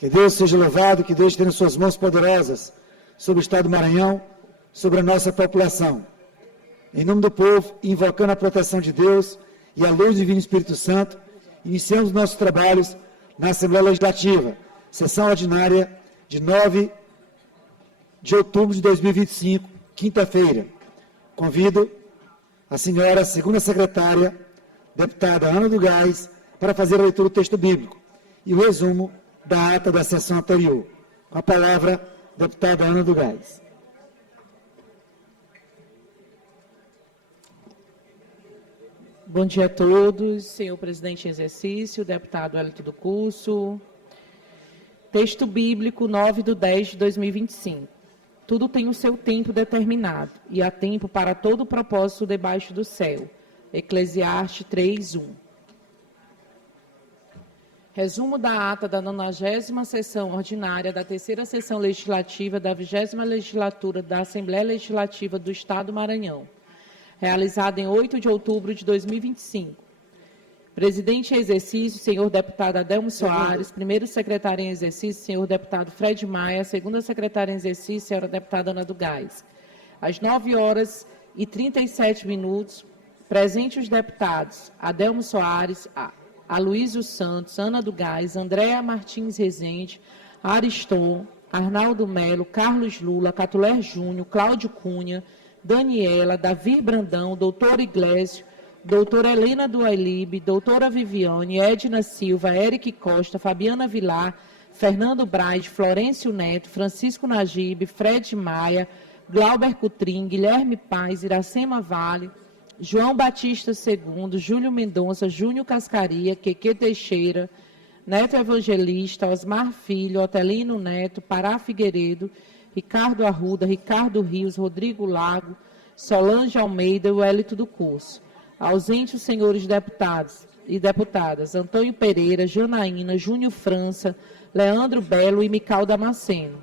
Que Deus seja louvado, que Deus tenha suas mãos poderosas sobre o Estado do Maranhão, sobre a nossa população. Em nome do povo, invocando a proteção de Deus e a luz do Divino Espírito Santo, iniciamos nossos trabalhos na Assembleia Legislativa, sessão ordinária de 9 de outubro de 2025, quinta-feira. Convido a senhora segunda secretária, deputada Ana do Gás, para fazer a leitura do texto bíblico e o resumo da ata da sessão anterior. Com a palavra, deputada Ana do Gás. Bom dia a todos, senhor presidente em exercício, deputado Hélito do Curso. Texto bíblico 9/10/2025. Tudo tem o seu tempo determinado, e há tempo para todo propósito debaixo do céu. Eclesiastes 3:1. Resumo da ata da 90ª sessão ordinária da 3ª sessão legislativa da 20ª legislatura da Assembleia Legislativa do Estado do Maranhão, realizada em 8 de outubro de 2025. Presidente em exercício, senhor deputado Adelmo Soares. Primeiro secretário em exercício, senhor deputado Fred Maia. Segunda secretária em exercício, senhora deputada Ana do Gás. Às 9h37, presente os deputados Adelmo Soares, Aloysio Santos, Ana do Gás, Andréa Martins Rezende, Ariston, Arnaldo Melo, Carlos Lula, Catuler Júnior, Cláudio Cunha, Daniela, Davi Brandão, doutor Iglesio, doutora Helena do Ailib, doutora Viviane, Edna Silva, Eric Costa, Fabiana Vilar, Fernando Braide, Florencio Neto, Francisco Najib, Fred Maia, Glauber Cutrim, Guilherme Paz, Iracema Vale, João Batista II, Júlio Mendonça, Júnior Cascaria, Queque Teixeira, Neto Evangelista, Osmar Filho, Otelino Neto, Pará Figueiredo, Ricardo Arruda, Ricardo Rios, Rodrigo Lago, Solange Almeida e o Hélito do Curso. Ausente os senhores deputados e deputadas Antônio Pereira, Janaína, Júnior França, Leandro Belo e Mical Damasceno.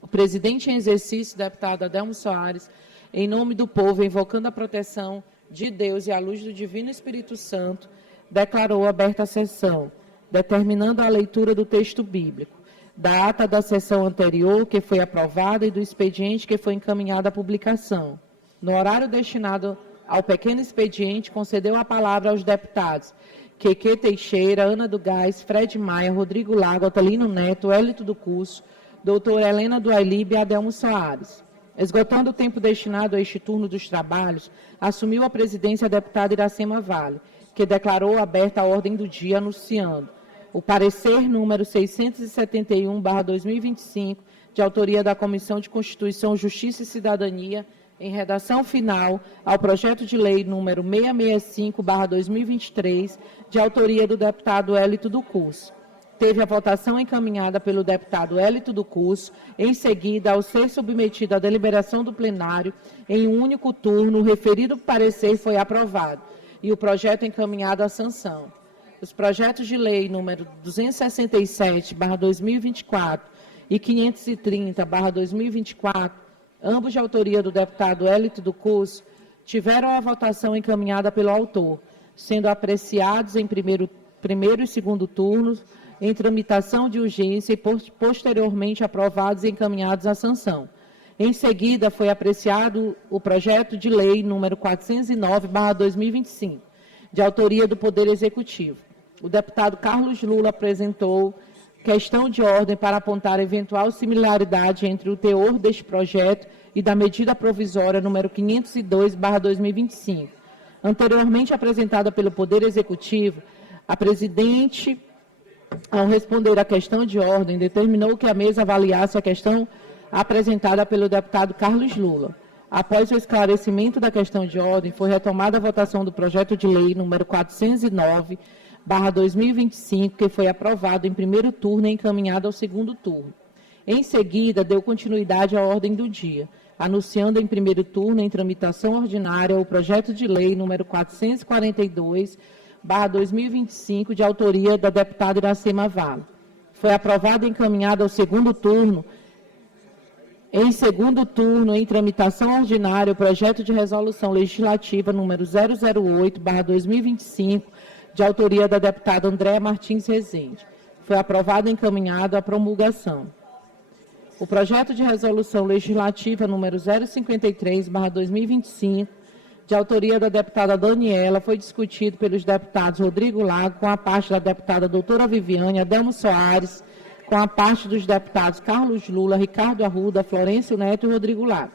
O presidente em exercício, deputado Adelmo Soares, em nome do povo, invocando a proteção de Deus e a luz do Divino Espírito Santo, declarou aberta a sessão, determinando a leitura do texto bíblico, da ata da sessão anterior, que foi aprovada, e do expediente que foi encaminhado à publicação. No horário destinado ao pequeno expediente, concedeu a palavra aos deputados Queque Teixeira, Ana do Gás, Fred Maia, Rodrigo Lago, Otelino Neto, Hélito do Curso, doutora Helena do Ailib e Adelmo Soares. Esgotando o tempo destinado a este turno dos trabalhos, assumiu a presidência a deputada Iracema Vale, que declarou aberta a ordem do dia, anunciando o parecer número 671/2025, de autoria da Comissão de Constituição, Justiça e Cidadania, em redação final, ao projeto de lei número 665/2023, de autoria do deputado Hélito do Curso. Teve a votação encaminhada pelo deputado Hélito do Curso. Em seguida, ao ser submetido à deliberação do plenário, em um único turno, o referido parecer foi aprovado e o projeto encaminhado à sanção. Os projetos de lei número 267/2024 e 530/2024, ambos de autoria do deputado Hélito do Curso, tiveram a votação encaminhada pelo autor, sendo apreciados em primeiro e segundo turnos, em tramitação de urgência e posteriormente aprovados e encaminhados à sanção. Em seguida, foi apreciado o projeto de lei número 409/2025, de autoria do Poder Executivo. O deputado Carlos Lula apresentou questão de ordem para apontar eventual similaridade entre o teor deste projeto e da medida provisória número 502/2025. Anteriormente apresentada pelo Poder Executivo, a presidente, ao responder à questão de ordem, determinou que a mesa avaliasse a questão apresentada pelo deputado Carlos Lula. Após o esclarecimento da questão de ordem, foi retomada a votação do projeto de lei número 409/2025, que foi aprovado em primeiro turno e encaminhado ao segundo turno. Em seguida, deu continuidade à ordem do dia, anunciando em primeiro turno, em tramitação ordinária, o projeto de lei número 442/2025, de autoria da deputada Iracema Vale. Foi aprovado e encaminhado ao segundo turno. Em segundo turno, em tramitação ordinária, o projeto de resolução legislativa número 008/2025, de autoria da deputada Andréa Martins Rezende. foi aprovado e encaminhado à promulgação. O projeto de resolução legislativa número 053/2025, de autoria da deputada Daniela, foi discutido pelos deputados Rodrigo Lago, com a parte da deputada doutora Viviane, Adelmo Soares, com a parte dos deputados Carlos Lula, Ricardo Arruda, Florencio Neto e Rodrigo Lago.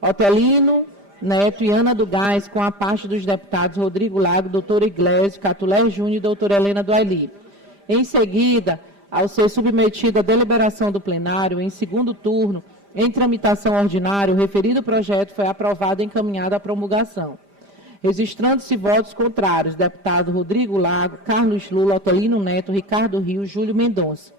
Otelino Neto e Ana do Gás, com a parte dos deputados Rodrigo Lago, doutora Iglesias, Catulé Júnior e doutora Helena do Aili. Em seguida, ao ser submetido à deliberação do plenário, em segundo turno, em tramitação ordinária, o referido projeto foi aprovado e encaminhado à promulgação. Registrando-se votos contrários, deputado Rodrigo Lago, Carlos Lula, Otelino Neto, Ricardo Rio, Júlio Mendonça.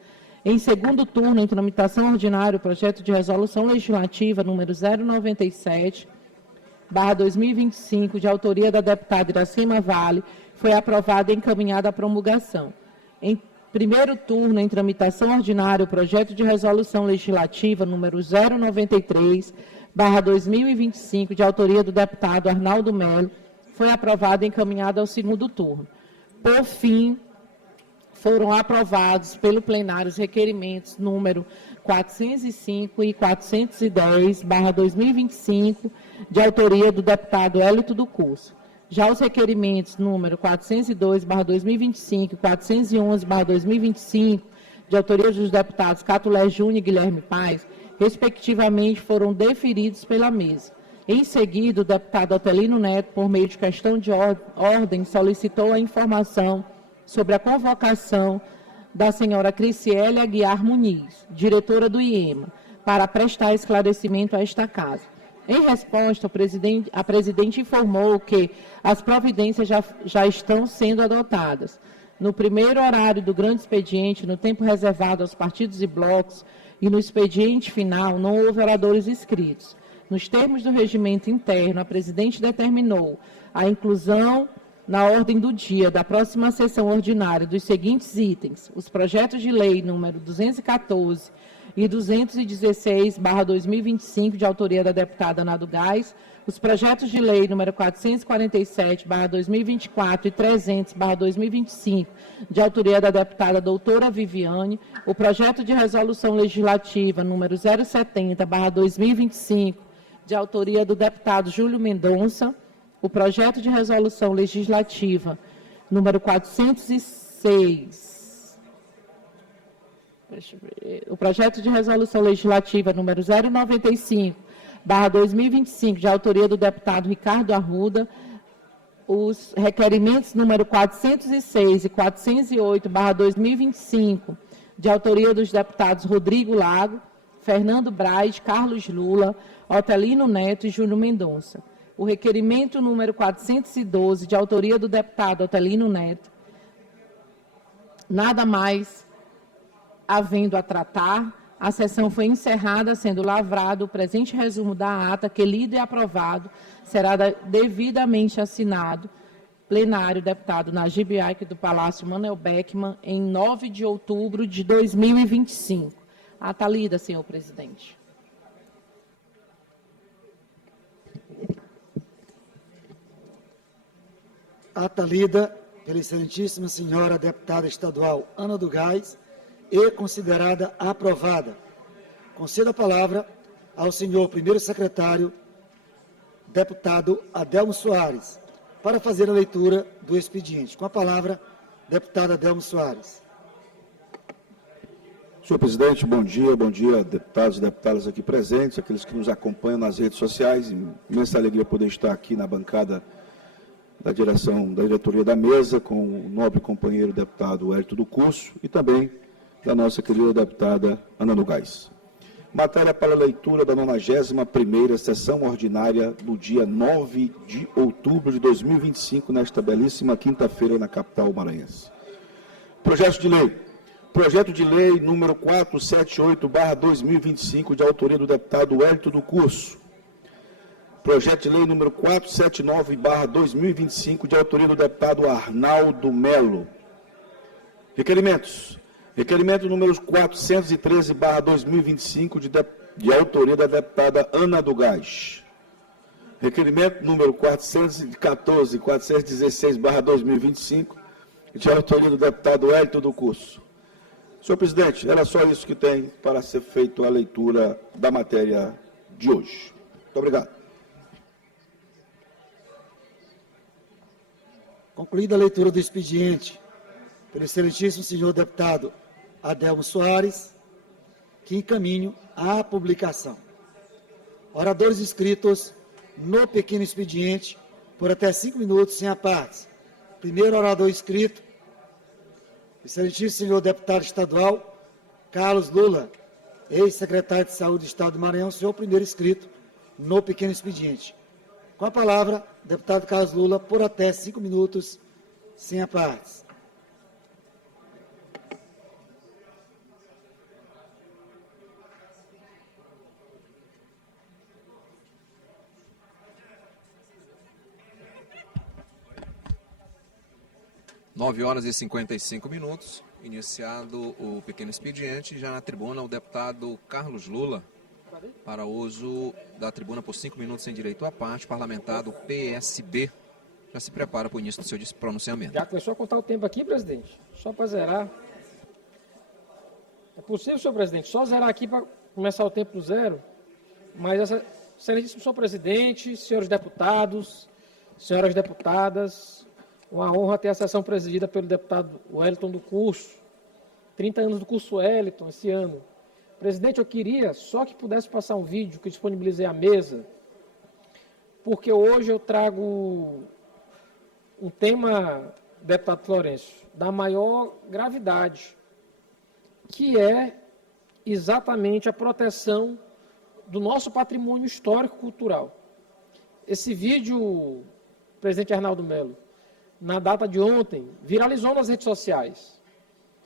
Em segundo turno, em tramitação ordinária, o projeto de resolução legislativa número 097/2025, de autoria da deputada Iracema Vale, foi aprovado e encaminhado à promulgação. Em primeiro turno, em tramitação ordinária, o projeto de resolução legislativa número 093/2025, de autoria do deputado Arnaldo Melo, foi aprovado e encaminhado ao segundo turno. Por fim, foram aprovados pelo plenário os requerimentos número 405 e 410/2025, de autoria do deputado Hélito do Curso. Já os requerimentos número 402/2025 e 411/2025, de autoria dos deputados Catulé Júnior e Guilherme Paes, respectivamente, foram deferidos pela mesa. Em seguida, o deputado Otelino Neto, por meio de questão de ordem, solicitou a informação sobre a convocação da senhora Criciele Aguiar Muniz, diretora do IEMA, para prestar esclarecimento a esta casa. Em resposta, a presidente informou que as providências já estão sendo adotadas. No primeiro horário do grande expediente, no tempo reservado aos partidos e blocos, e no expediente final, não houve oradores inscritos. Nos termos do regimento interno, a presidente determinou a inclusão na ordem do dia da próxima sessão ordinária dos seguintes itens: os projetos de lei número 214 e 216/2025, de autoria da deputada Ana do Gás, os projetos de lei número 447/2024 e 300/2025, de autoria da deputada doutora Viviane, o projeto de resolução legislativa número 070/2025, de autoria do deputado Júlio Mendonça, o projeto de resolução legislativa número 406, o projeto de resolução legislativa número 095/2025, de autoria do deputado Ricardo Arruda, os requerimentos número 406 e 408/2025, de autoria dos deputados Rodrigo Lago, Fernando Braz, Carlos Lula, Otelino Neto e Júlio Mendonça. O requerimento número 412, de autoria do deputado Otelino Neto, nada mais havendo a tratar, a sessão foi encerrada, sendo lavrado o presente resumo da ata, que, lido e aprovado, será devidamente assinado. Plenário, deputado Najib Aik, do Palácio Manuel Beckmann, em 9 de outubro de 2025. Ata lida, senhor presidente. Ata lida pela excelentíssima senhora deputada estadual Ana do Gás e considerada aprovada. Concedo a palavra ao senhor primeiro secretário, deputado Adelmo Soares, para fazer a leitura do expediente. Com a palavra, deputado Adelmo Soares. Senhor presidente, bom dia, deputados e deputadas aqui presentes, aqueles que nos acompanham nas redes sociais. Imensa alegria poder estar aqui na bancada da diretoria da mesa, com o nobre companheiro deputado Hélito do Curso e também da nossa querida deputada Ana do Gás. Matéria para leitura da 91ª sessão ordinária do dia 9 de outubro de 2025, nesta belíssima quinta-feira na capital maranhense. Projeto de lei número 478/2025, de autoria do deputado Hélito do Curso. Projeto de lei número 479/2025, de autoria do deputado Arnaldo Melo. Requerimentos. Requerimento número 413/2025, de autoria da deputada Ana do Gás. Requerimento número 414 e 416/2025, de autoria do deputado Hélito do Curso. Senhor presidente, era só isso que tem para ser feito a leitura da matéria de hoje. Muito obrigado. Concluída a leitura do expediente pelo excelentíssimo senhor deputado Adelmo Soares, que encaminho à publicação. Oradores inscritos no pequeno expediente por até 5 minutos, sem apartes. Primeiro orador inscrito, excelentíssimo senhor deputado estadual Carlos Lula, ex-secretário de Saúde do Estado do Maranhão, senhor primeiro inscrito no pequeno expediente. Com a palavra, deputado Carlos Lula, por até 5 minutos, sem apartes. Nove horas e 55 minutos, iniciado o pequeno expediente, já na tribuna o deputado Carlos Lula, para uso da tribuna por 5 minutos sem direito à parte, parlamentar do PSB, já se prepara para o início do seu pronunciamento. Já começou a contar o tempo aqui, presidente? Só para zerar. É possível, senhor presidente, só zerar aqui para começar o tempo do zero? Mas, excelentíssimo senhor presidente, senhores deputados, senhoras deputadas, uma honra ter a sessão presidida pelo deputado Wellington do curso. 30 anos do curso Wellington esse ano. Presidente, eu queria só que pudesse passar um vídeo que eu disponibilizei à mesa, porque hoje eu trago um tema, deputado Florencio, da maior gravidade, que é exatamente a proteção do nosso patrimônio histórico-cultural. Esse vídeo, presidente Arnaldo Melo, na data de ontem, viralizou nas redes sociais.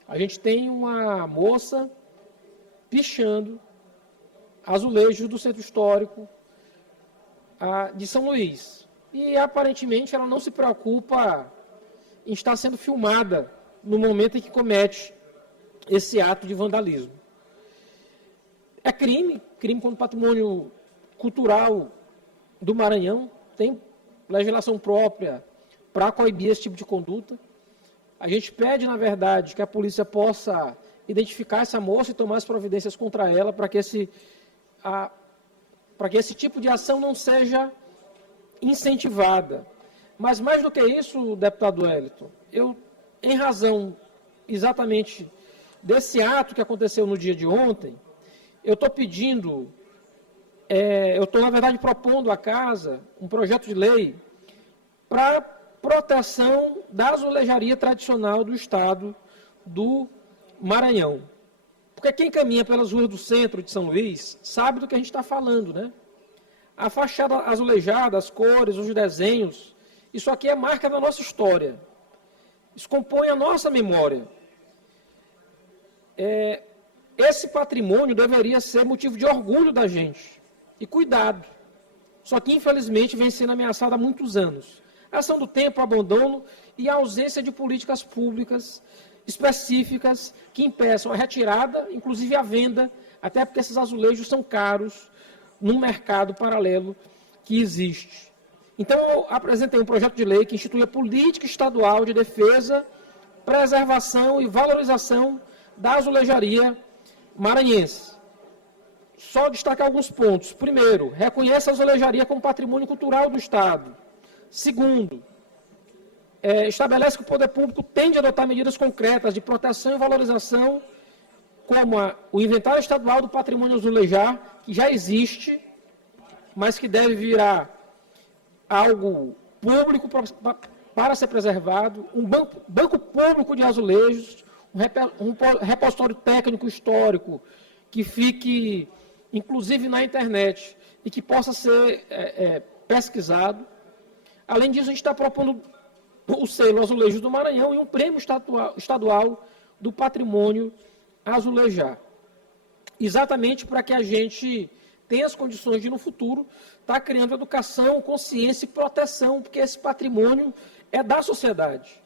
A gente tem uma moça pichando azulejos do centro histórico de São Luís. E, aparentemente, ela não se preocupa em estar sendo filmada no momento em que comete esse ato de vandalismo. É crime contra o patrimônio cultural do Maranhão, tem legislação própria para coibir esse tipo de conduta. A gente pede, na verdade, que a polícia possa identificar essa moça e tomar as providências contra ela para que esse tipo de ação não seja incentivada. Mas, mais do que isso, deputado Wellington, em razão exatamente desse ato que aconteceu no dia de ontem, eu estou pedindo, na verdade, propondo à Casa um projeto de lei para proteção da azulejaria tradicional do Estado do Maranhão. Porque quem caminha pelas ruas do centro de São Luís sabe do que a gente está falando, né? A fachada azulejada, as cores, os desenhos, isso aqui é marca da nossa história. Isso compõe a nossa memória. Esse patrimônio deveria ser motivo de orgulho da gente. E cuidado. Só que, infelizmente, vem sendo ameaçado há muitos anos. A ação do tempo, o abandono e a ausência de políticas públicas específicas que impeçam a retirada, inclusive a venda, até porque esses azulejos são caros num mercado paralelo que existe. Então, eu apresentei um projeto de lei que institui a política estadual de defesa, preservação e valorização da azulejaria maranhense. Só destacar alguns pontos. Primeiro, reconhece a azulejaria como patrimônio cultural do Estado. Segundo, estabelece que o poder público tem de adotar medidas concretas de proteção e valorização, como o inventário estadual do patrimônio azulejar, que já existe, mas que deve virar algo público para ser preservado, um banco público de azulejos, um repositório técnico histórico que fique, inclusive, na internet e que possa ser pesquisado. Além disso, a gente está propondo o selo Azulejos do Maranhão e um prêmio estadual do patrimônio azulejar. Exatamente para que a gente tenha as condições de, no futuro, estar criando educação, consciência e proteção, porque esse patrimônio é da sociedade.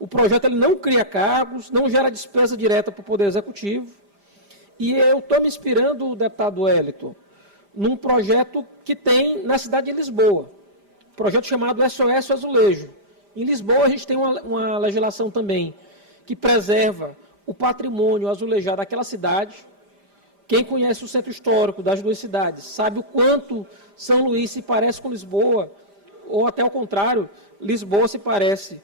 O projeto ele não cria cargos, não gera despesa direta para o Poder Executivo. E eu estou me inspirando, deputado Wellington, num projeto que tem na cidade de Lisboa. Projeto chamado SOS Azulejo. Em Lisboa, a gente tem uma legislação também que preserva o patrimônio azulejado daquela cidade. Quem conhece o centro histórico das duas cidades sabe o quanto São Luís se parece com Lisboa, ou até ao contrário, Lisboa se parece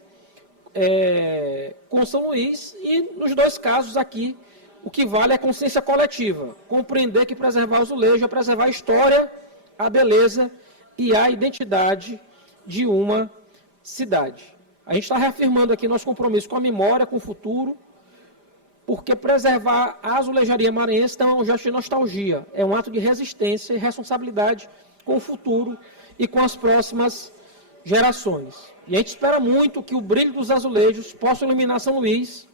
com São Luís, e nos dois casos aqui, o que vale é a consciência coletiva, compreender que preservar o azulejo é preservar a história, a beleza e a identidade de uma cidade. A gente está reafirmando aqui nosso compromisso com a memória, com o futuro, porque preservar a azulejaria maranhense não é um gesto de nostalgia, é um ato de resistência e responsabilidade com o futuro e com as próximas gerações. E a gente espera muito que o brilho dos azulejos possa iluminar São Luís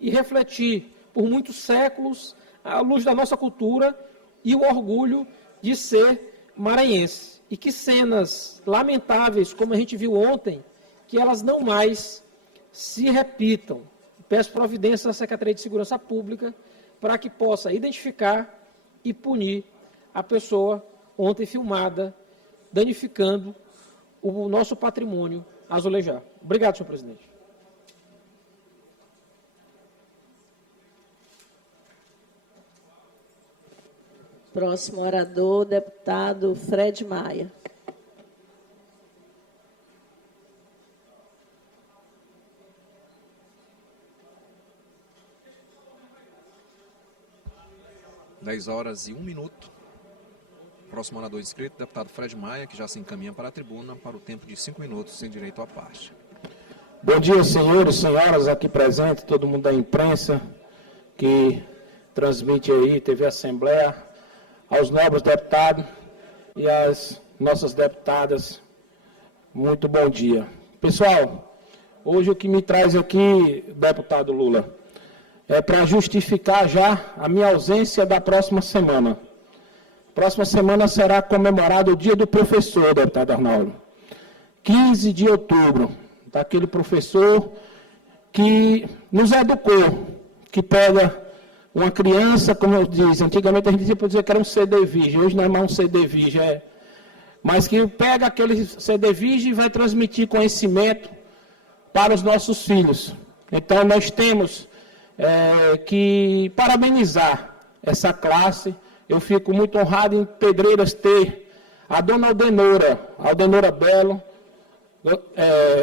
e refletir por muitos séculos a luz da nossa cultura e o orgulho de ser maranhense. E que cenas lamentáveis, como a gente viu ontem, que elas não mais se repitam. Peço providência à Secretaria de Segurança Pública para que possa identificar e punir a pessoa ontem filmada, danificando o nosso patrimônio azulejado. Obrigado, senhor presidente. Próximo orador, deputado Fred Maia. (10h01). Próximo orador inscrito, deputado Fred Maia, que já se encaminha para a tribuna para o tempo de 5 minutos, sem direito à parte. Bom dia, senhores e senhoras aqui presentes, todo mundo da imprensa que transmite aí, TV Assembleia, aos nobres deputados e às nossas deputadas, muito bom dia. Pessoal, hoje o que me traz aqui, deputado Lula, é para justificar já a minha ausência da próxima semana. Próxima semana será comemorado o Dia do Professor, deputado Arnaldo. 15 de outubro, daquele professor que nos educou, que pega uma criança, como eu disse, antigamente a gente dizia que era um CD virgem, hoje não é mais um CD virgem, mas que pega aquele CD virgem e vai transmitir conhecimento para os nossos filhos. Então nós temos que parabenizar essa classe. Eu fico muito honrado em Pedreiras ter a dona Aldenora Belo,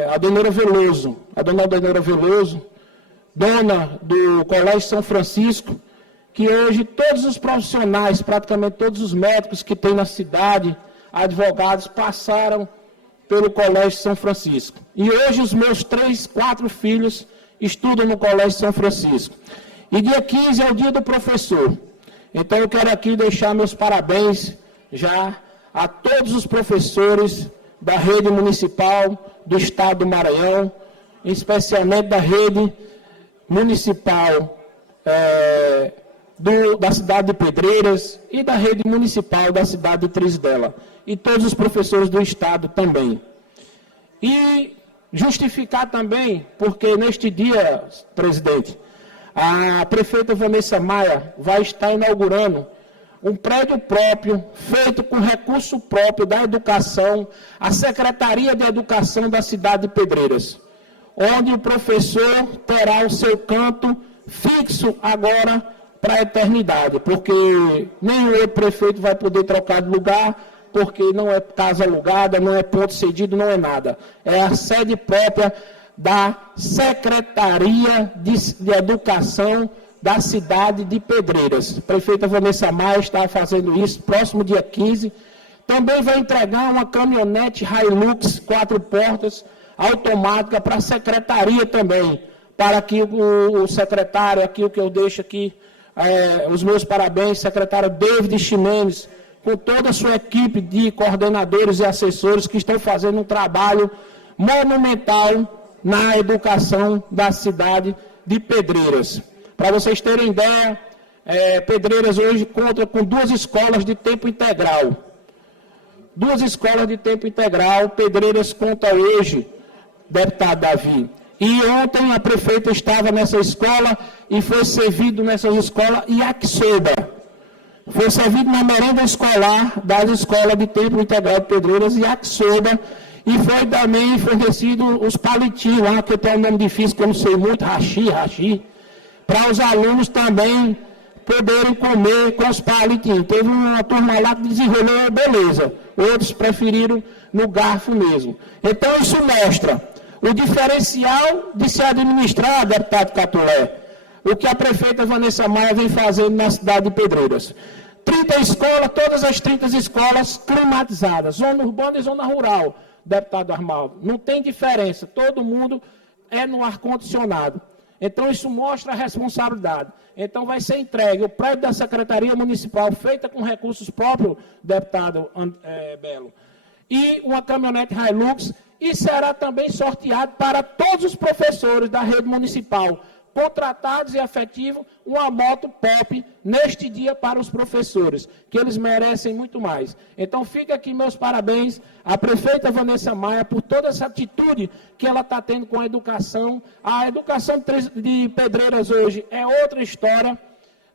a Aldenora Veloso, dona do Colégio São Francisco, que hoje todos os profissionais, praticamente todos os médicos que tem na cidade, advogados, passaram pelo Colégio São Francisco. E hoje os meus 3, 4 filhos estudam no Colégio São Francisco. E dia 15 é o dia do professor. Então eu quero aqui deixar meus parabéns já a todos os professores da rede municipal do estado do Maranhão, especialmente da rede municipal da cidade de Pedreiras e da rede municipal da cidade de Trisdela. E todos os professores do estado também. E justificar também, porque neste dia, presidente, a prefeita Vanessa Maia vai estar inaugurando um prédio próprio, feito com recurso próprio da educação, a Secretaria de Educação da cidade de Pedreiras, onde o professor terá o seu canto fixo agora para a eternidade, porque nenhum outro prefeito vai poder trocar de lugar, porque não é casa alugada, não é ponto cedido, não é nada. É a sede própria da Secretaria de Educação da cidade de Pedreiras. A prefeita Vanessa Maia está fazendo isso, próximo dia 15. Também vai entregar uma caminhonete Hilux, 4 portas, automática, para a secretaria também, para que o secretário, aqui o que eu deixo aqui, os meus parabéns, secretário David Ximenes, com toda a sua equipe de coordenadores e assessores que estão fazendo um trabalho monumental na educação da cidade de Pedreiras. Para vocês terem ideia, Pedreiras hoje conta com 2 escolas de tempo integral. 2 escolas de tempo integral, Pedreiras conta hoje, deputado Davi. E ontem a prefeita estava nessa escola e foi servido nessas escolas yakisoba. Foi servido na merenda escolar das escolas de tempo integral de Pedreiras, yakisoba. E foi também fornecido os palitinhos lá, que tem um nome difícil, que eu não sei muito, hashi. para os alunos também poderem comer com os palitinhos. Teve uma turma lá que desenrolou, beleza. Outros preferiram no garfo mesmo. Então, isso mostra o diferencial de se administrar, deputado Catulé, o que a prefeita Vanessa Maia vem fazendo na cidade de Pedreiras. 30 escolas, todas as 30 escolas climatizadas, zona urbana e zona rural, deputado Arnaldo. Não tem diferença, todo mundo é no ar-condicionado. Então, isso mostra a responsabilidade. Então, vai ser entregue o prédio da Secretaria Municipal, feita com recursos próprios, deputado Belo, e uma caminhonete Hilux, e será também sorteado para todos os professores da rede municipal, contratados e efetivos, uma moto pop neste dia para os professores, que eles merecem muito mais. Então, fica aqui meus parabéns à prefeita Vanessa Maia por toda essa atitude que ela está tendo com a educação. A educação de Pedreiras hoje é outra história.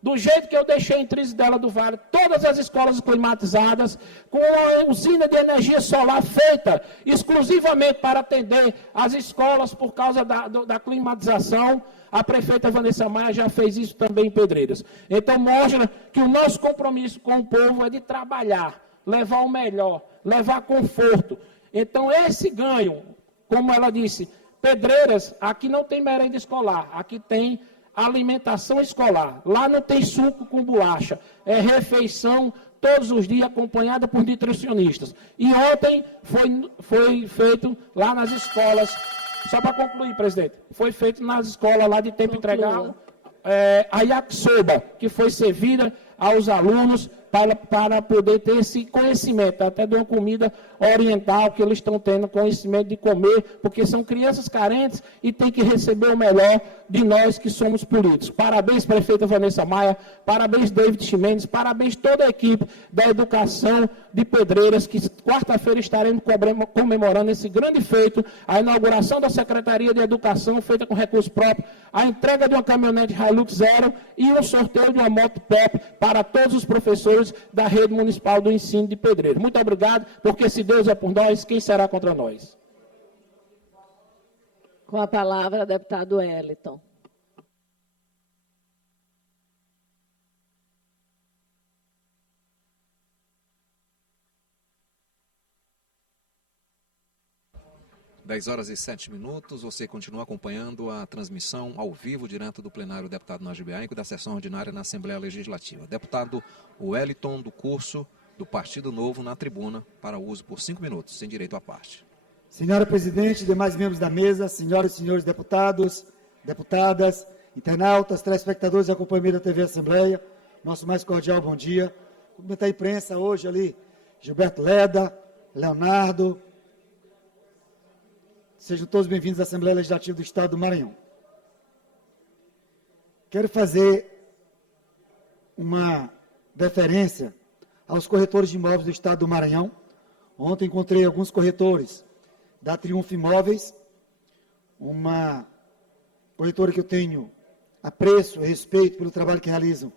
Do jeito que eu deixei em Trizidela do Vale, todas as escolas climatizadas, com uma usina de energia solar feita exclusivamente para atender as escolas por causa da climatização. A prefeita Vanessa Maia já fez isso também em Pedreiras. Então, mostra que o nosso compromisso com o povo é de trabalhar, levar o melhor, levar conforto. Então, esse ganho, como ela disse, Pedreiras, aqui não tem merenda escolar, aqui tem alimentação escolar. Lá não tem suco com bolacha, é refeição todos os dias acompanhada por nutricionistas. E ontem foi feito lá nas escolas, só para concluir, presidente, foi feito nas escolas lá de tempo integral, a yakisoba, que foi servida aos alunos para poder ter esse conhecimento, até de uma comida oriental, que eles estão tendo conhecimento de comer, porque são crianças carentes e têm que receber o melhor de nós que somos políticos. Parabéns, prefeita Vanessa Maia, parabéns, David Ximenes, parabéns toda a equipe da educação de Pedreiras, que quarta-feira estaremos comemorando esse grande feito, a inauguração da Secretaria de Educação, feita com recurso próprio, a entrega de uma caminhonete Hilux Zero e um sorteio de uma moto pop para todos os professores da Rede Municipal do Ensino de Pedreiras. Muito obrigado, porque se Deus é por nós, quem será contra nós? Com a palavra, deputado Wellington. Dez horas e 7 minutos, você continua acompanhando a transmissão ao vivo, direto do plenário do deputado Najib Aico, da sessão ordinária na Assembleia Legislativa. Deputado Wellington, do curso do Partido Novo, na tribuna, para uso por 5 minutos, sem direito à parte. Senhora presidente, demais membros da mesa, senhoras e senhores deputados, deputadas, internautas, telespectadores e acompanhamento da TV Assembleia, nosso mais cordial bom dia. Cumprimentar a imprensa hoje ali, Gilberto Leda, Leonardo. Sejam todos bem-vindos à Assembleia Legislativa do Estado do Maranhão. Quero fazer uma deferência aos corretores de imóveis do Estado do Maranhão. Ontem encontrei alguns corretores da Triunfo Imóveis, uma corretora que eu tenho apreço e respeito pelo trabalho que realizam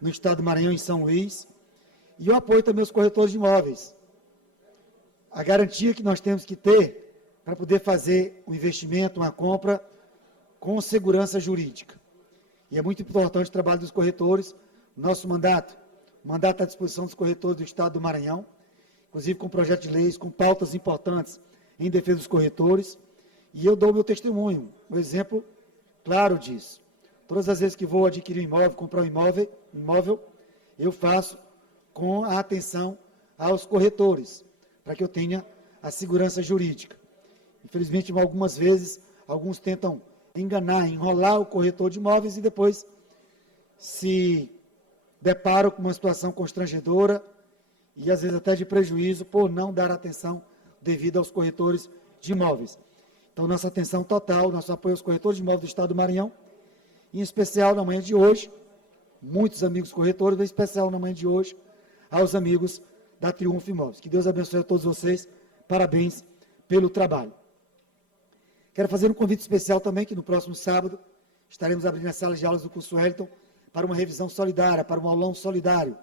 no Estado do Maranhão, em São Luís, e eu apoio também os corretores de imóveis. A garantia que nós temos que ter para poder fazer um investimento, uma compra, com segurança jurídica. E é muito importante o trabalho dos corretores. Nosso mandato à disposição dos corretores do Estado do Maranhão, inclusive com projetos de leis, com pautas importantes em defesa dos corretores. E eu dou meu testemunho, um exemplo claro disso. Todas as vezes que vou adquirir um imóvel, comprar um imóvel, eu faço com a atenção aos corretores, para que eu tenha a segurança jurídica. Infelizmente, algumas vezes, alguns tentam enganar, enrolar o corretor de imóveis e depois se deparam com uma situação constrangedora e, às vezes, até de prejuízo por não dar atenção devida aos corretores de imóveis. Então, nossa atenção total, nosso apoio aos corretores de imóveis do Estado do Maranhão, em especial na manhã de hoje, muitos amigos corretores, em especial na manhã de hoje, aos amigos da Triunfo Imóveis. Que Deus abençoe a todos vocês, parabéns pelo trabalho. Quero fazer um convite especial também, que no próximo sábado estaremos abrindo as salas de aulas do curso Wellington para uma revisão solidária, para um aulão solidário,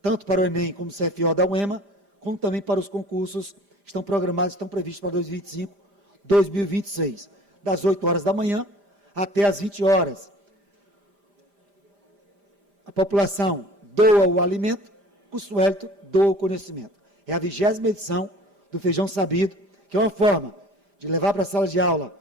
tanto para o Enem como o CFO da UEMA, como também para os concursos que estão programados, estão previstos para 2025, 2026, das 8 horas da manhã até as 20 horas. A população doa o alimento, curso Wellington doa o conhecimento. É a 20ª edição do Feijão Sabido, que é uma forma de levar para a sala de aula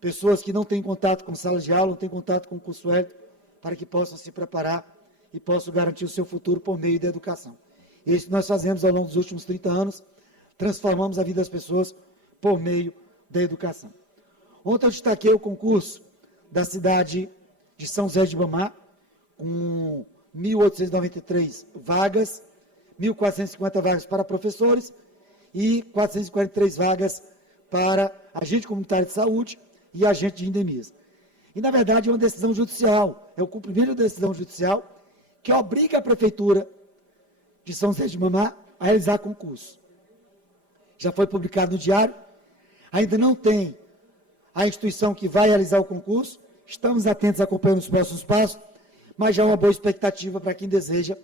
pessoas que não têm contato com sala de aula, não têm contato com o curso Wellington, para que possam se preparar e possam garantir o seu futuro por meio da educação. Isso nós fazemos ao longo dos últimos 30 anos, transformamos a vida das pessoas por meio da educação. Ontem eu destaquei o concurso da cidade de São José de Ribamar, com 1.893 vagas, 1.450 vagas para professores e 443 vagas para agente comunitário de saúde e agente de endemias. E, na verdade, é uma decisão judicial, é o cumprimento da decisão judicial que obriga a Prefeitura de São José de Ribamar a realizar concurso. Já foi publicado no Diário, ainda não tem a instituição que vai realizar o concurso, estamos atentos acompanhando os próximos passos, mas já é uma boa expectativa para quem deseja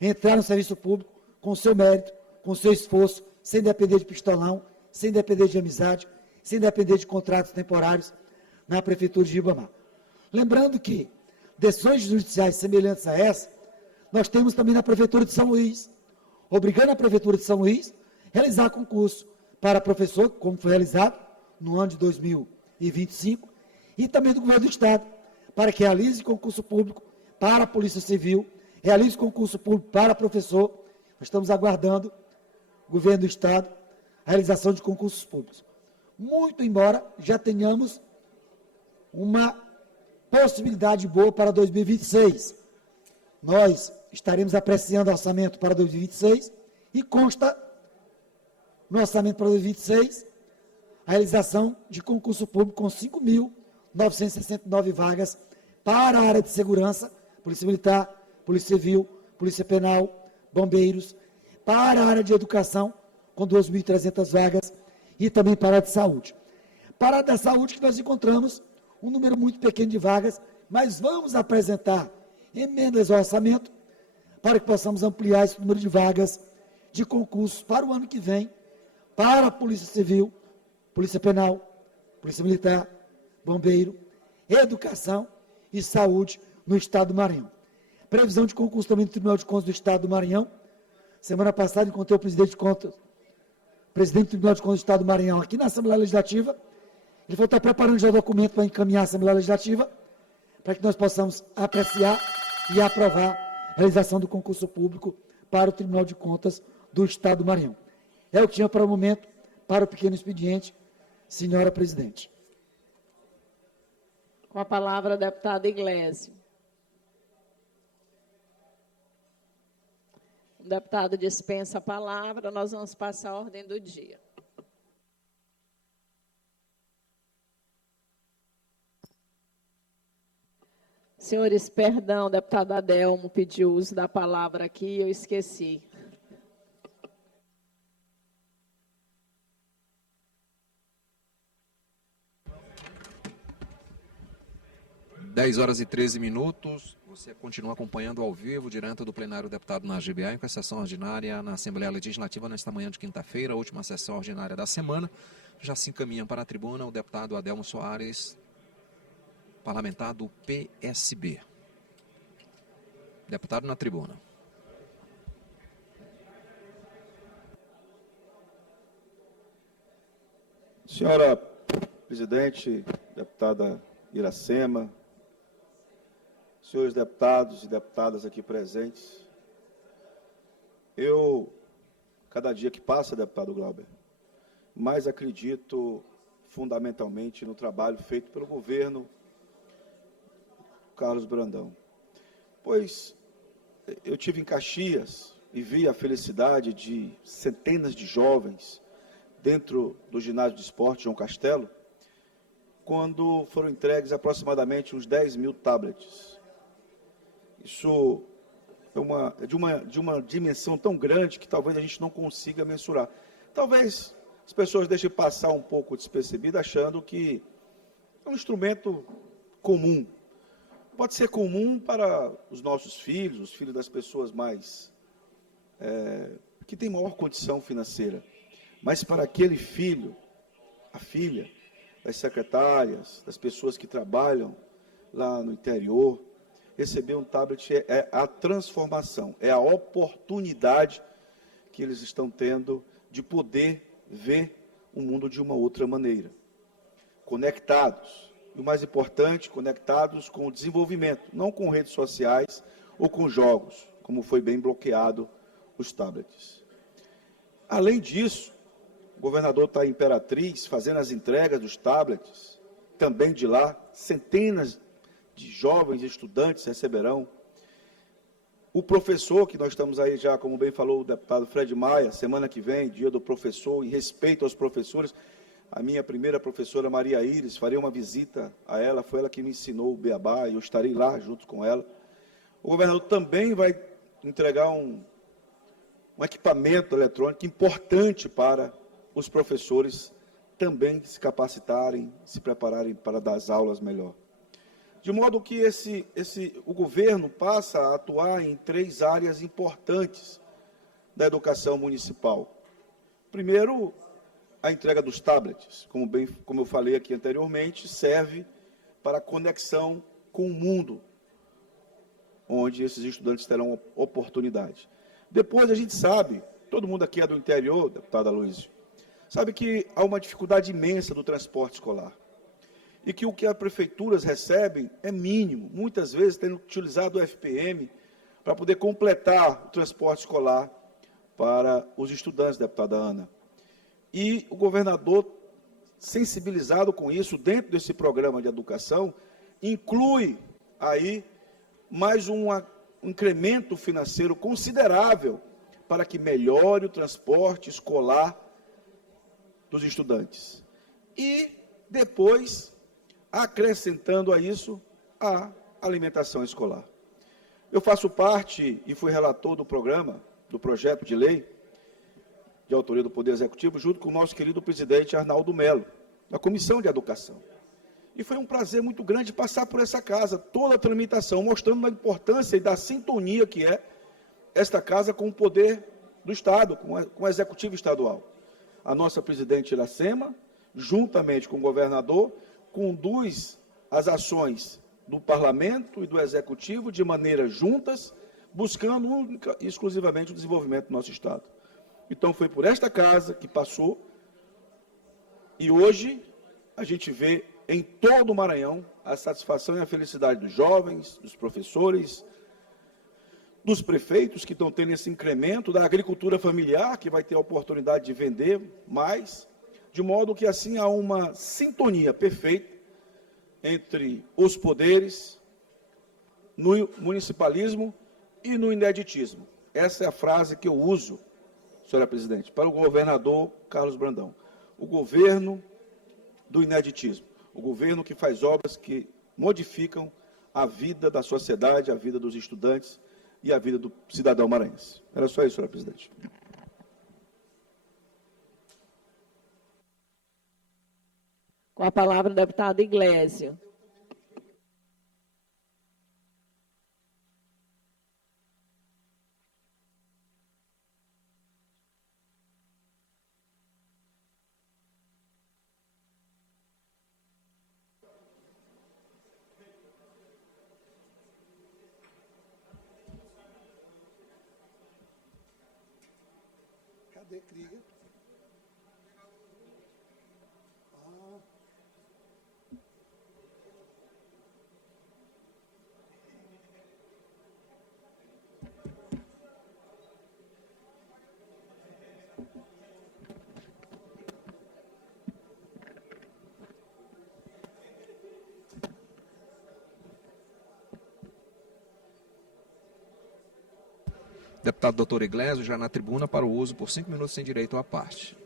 entrar no serviço público com o seu mérito, com o seu esforço, sem depender de pistolão, sem depender de amizade, sem depender de contratos temporários na Prefeitura de Ribamar. Lembrando que decisões judiciais semelhantes a essa, nós temos também na Prefeitura de São Luís, obrigando a Prefeitura de São Luís a realizar concurso para professor, como foi realizado no ano de 2025, e também do Governo do Estado, para que realize concurso público para a Polícia Civil, realize concurso público para professor. Nós estamos aguardando, Governo do Estado, a realização de concursos públicos. Muito embora já tenhamos uma possibilidade boa para 2026. Nós estaremos apreciando o orçamento para 2026 e consta no orçamento para 2026 a realização de concurso público com 5.969 vagas para a área de segurança, Polícia Militar, Polícia Civil, Polícia Penal, Bombeiros, para a área de educação, com 2.300 vagas, e também para a área de saúde. Para a área da saúde que nós encontramos um número muito pequeno de vagas, mas vamos apresentar emendas ao orçamento para que possamos ampliar esse número de vagas de concursos para o ano que vem, para a Polícia Civil, Polícia Penal, Polícia Militar, Bombeiro, Educação e Saúde no Estado do Maranhão. Previsão de concurso também do Tribunal de Contas do Estado do Maranhão. Semana passada encontrei o presidente do Tribunal de Contas do Estado do Maranhão aqui na Assembleia Legislativa. Ele falou que está preparando já o documento para encaminhar a Assembleia Legislativa, para que nós possamos apreciar e aprovar a realização do concurso público para o Tribunal de Contas do Estado do Maranhão. É o que tinha para o momento, para o pequeno expediente, senhora presidente. Com a palavra, a deputada Iglesias. O deputado dispensa a palavra, nós vamos passar a ordem do dia. Senhores, perdão, o deputado Adelmo pediu uso da palavra aqui, eu esqueci. Dez horas e 13 minutos. Você continua acompanhando ao vivo, direto do plenário do deputado na GBA, com a sessão ordinária na Assembleia Legislativa nesta manhã de quinta-feira, a última sessão ordinária da semana. Já se encaminha para a tribuna o deputado Adelmo Soares, parlamentar do PSB. Deputado na tribuna. Senhora presidente, deputada Iracema, senhores deputados e deputadas aqui presentes, eu, cada dia que passa, deputado Glauber, mais acredito fundamentalmente no trabalho feito pelo governo Carlos Brandão. Pois eu tive em Caxias e vi a felicidade de centenas de jovens dentro do ginásio de esporte João Castelo, quando foram entregues aproximadamente uns 10.000 tablets. Isso é de uma dimensão tão grande que talvez a gente não consiga mensurar. Talvez as pessoas deixem passar um pouco despercebido, achando que é um instrumento comum. Pode ser comum para os nossos filhos, os filhos das pessoas mais que têm maior condição financeira. Mas para aquele filho, a filha, das secretárias, das pessoas que trabalham lá no interior, receber um tablet é a transformação, é a oportunidade que eles estão tendo de poder ver o mundo de uma outra maneira. Conectados, e o mais importante, conectados com o desenvolvimento, não com redes sociais ou com jogos, como foi bem bloqueado os tablets. Além disso, o governador está em Imperatriz, fazendo as entregas dos tablets, também de lá, centenas de jovens estudantes receberão. O professor, que nós estamos aí já, como bem falou o deputado Fred Maia, semana que vem, dia do professor, em respeito aos professores, a minha primeira professora, Maria Iris, farei uma visita a ela, foi ela que me ensinou o beabá, e eu estarei lá junto com ela. O governador também vai entregar um equipamento eletrônico importante para os professores também se capacitarem, se prepararem para dar as aulas melhor. De modo que o governo passa a atuar em 3 áreas importantes da educação municipal. Primeiro, a entrega dos tablets, como eu falei aqui anteriormente, serve para a conexão com o mundo, onde esses estudantes terão oportunidade. Depois a gente sabe, todo mundo aqui é do interior, deputado Aloysio, sabe que há uma dificuldade imensa do transporte escolar. E que o que as prefeituras recebem é mínimo, muitas vezes tendo utilizado o FPM para poder completar o transporte escolar para os estudantes, deputada Ana. E o governador, sensibilizado com isso, dentro desse programa de educação, inclui aí mais um incremento financeiro considerável para que melhore o transporte escolar dos estudantes. E depois, acrescentando a isso, a alimentação escolar. Eu faço parte e fui relator do programa, do projeto de lei, de autoria do Poder Executivo, junto com o nosso querido presidente Arnaldo Melo, da Comissão de Educação. E foi um prazer muito grande passar por essa casa, toda a tramitação, mostrando a importância e da sintonia que é esta casa com o poder do Estado, com o Executivo Estadual. A nossa presidente Iracema, juntamente com o governador, conduz as ações do Parlamento e do Executivo de maneira juntas, buscando única e exclusivamente o desenvolvimento do nosso Estado. Então, foi por esta casa que passou, e hoje a gente vê em todo o Maranhão a satisfação e a felicidade dos jovens, dos professores, dos prefeitos que estão tendo esse incremento, da agricultura familiar, que vai ter a oportunidade de vender mais, de modo que assim há uma sintonia perfeita entre os poderes, no municipalismo e no ineditismo. Essa é a frase que eu uso, senhora presidente, para o governador Carlos Brandão. O governo do ineditismo, o governo que faz obras que modificam a vida da sociedade, a vida dos estudantes e a vida do cidadão maranhense. Era só isso, senhora presidente. Com a palavra o deputado Iglesias. Cadê Krieger? Deputado doutor Iglesias, já na tribuna para o uso por 5 minutos sem direito à parte.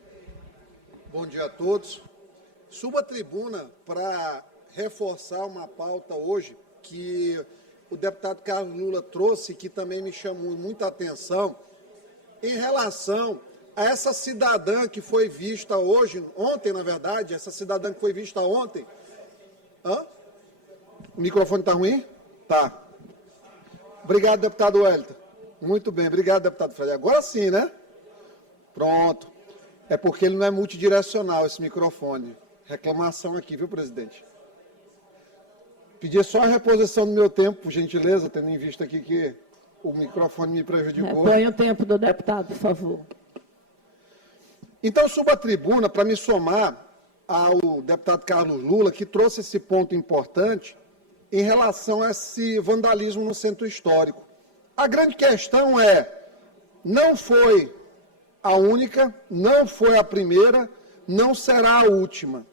Bom dia a todos. Subo à tribuna para reforçar uma pauta hoje que o deputado Carlos Lula trouxe, que também me chamou muita atenção, em relação a essa cidadã que foi vista ontem, na verdade, essa cidadã que foi vista ontem. Hã? O microfone está ruim? Tá. Obrigado, deputado Wellington. Muito bem, obrigado, deputado Fred. Agora sim, né? Pronto. É porque ele não é multidirecional, esse microfone. Reclamação aqui, viu, presidente? Pedir só a reposição do meu tempo, por gentileza, tendo em vista aqui que o microfone me prejudicou. Põe o tempo do deputado, por favor. Então, subo à tribuna para me somar ao deputado Carlos Lula, que trouxe esse ponto importante em relação a esse vandalismo no centro histórico. A grande questão não foi a única, não foi a primeira, não será a última.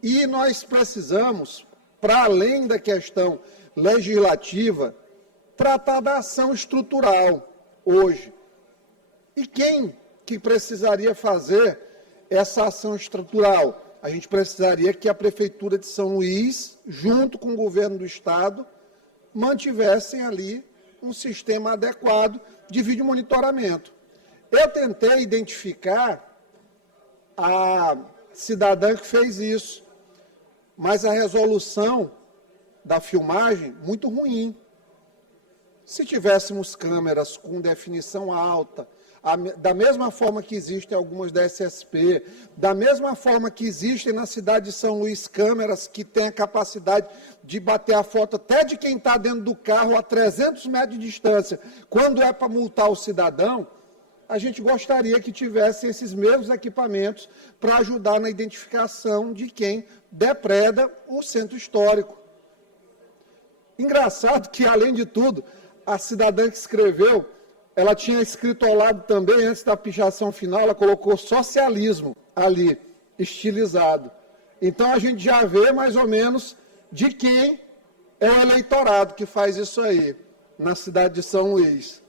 E nós precisamos, para além da questão legislativa, tratar da ação estrutural hoje. E quem que precisaria fazer essa ação estrutural? A gente precisaria que a Prefeitura de São Luís, junto com o governo do Estado, mantivessem ali um sistema adequado de vídeo monitoramento. Eu tentei identificar a cidadã que fez isso, mas a resolução da filmagem, muito ruim. Se tivéssemos câmeras com definição alta, da mesma forma que existem algumas da SSP, da mesma forma que existem na cidade de São Luís câmeras que têm a capacidade de bater a foto até de quem está dentro do carro a 300 metros de distância, quando é para multar o cidadão, a gente gostaria que tivesse esses mesmos equipamentos para ajudar na identificação de quem depreda o centro histórico. Engraçado que, além de tudo, a cidadã que escreveu, ela tinha escrito ao lado também, antes da pichação final, ela colocou socialismo ali, estilizado. Então, a gente já vê mais ou menos de quem é o eleitorado que faz isso aí, na cidade de São Luís.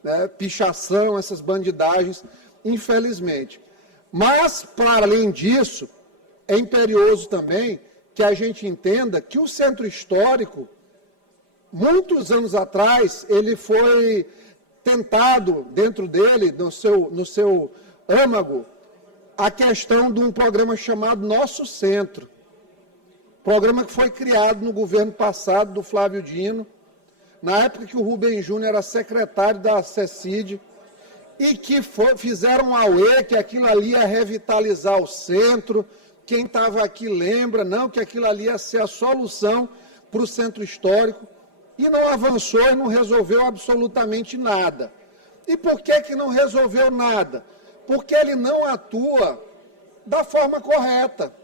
Né? Pichação, essas bandidagens, infelizmente. Mas, para além disso, é imperioso também que a gente entenda que o centro histórico, muitos anos atrás, ele foi tentado, dentro dele, no seu âmago, a questão de um programa chamado Nosso Centro. Programa que foi criado no governo passado, do Flávio Dino, na época que o Rubem Júnior era secretário da CECID, e que fizeram um auê, que aquilo ali ia revitalizar o centro. Quem estava aqui lembra, não, que aquilo ali ia ser a solução para o centro histórico. E não avançou e não resolveu absolutamente nada. E por que não resolveu nada? Porque ele não atua da forma correta.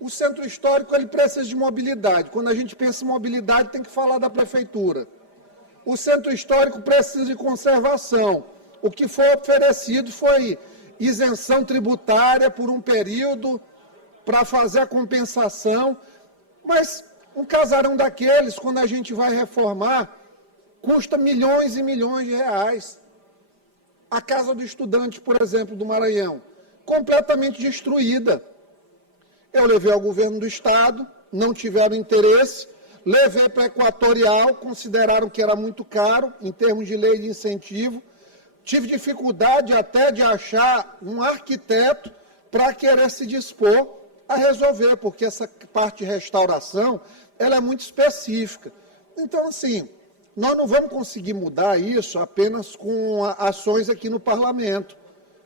O centro histórico ele precisa de mobilidade. Quando a gente pensa em mobilidade, tem que falar da prefeitura. O centro histórico precisa de conservação. O que foi oferecido foi isenção tributária por um período para fazer a compensação, mas um casarão daqueles, quando a gente vai reformar, custa milhões e milhões de reais. A Casa do Estudante, por exemplo, do Maranhão, completamente destruída. Eu levei ao governo do Estado, não tiveram interesse, levei para a Equatorial, consideraram que era muito caro, em termos de lei de incentivo. Tive dificuldade até de achar um arquiteto para querer se dispor a resolver, porque essa parte de restauração ela é muito específica. Então, assim, nós não vamos conseguir mudar isso apenas com ações aqui no parlamento.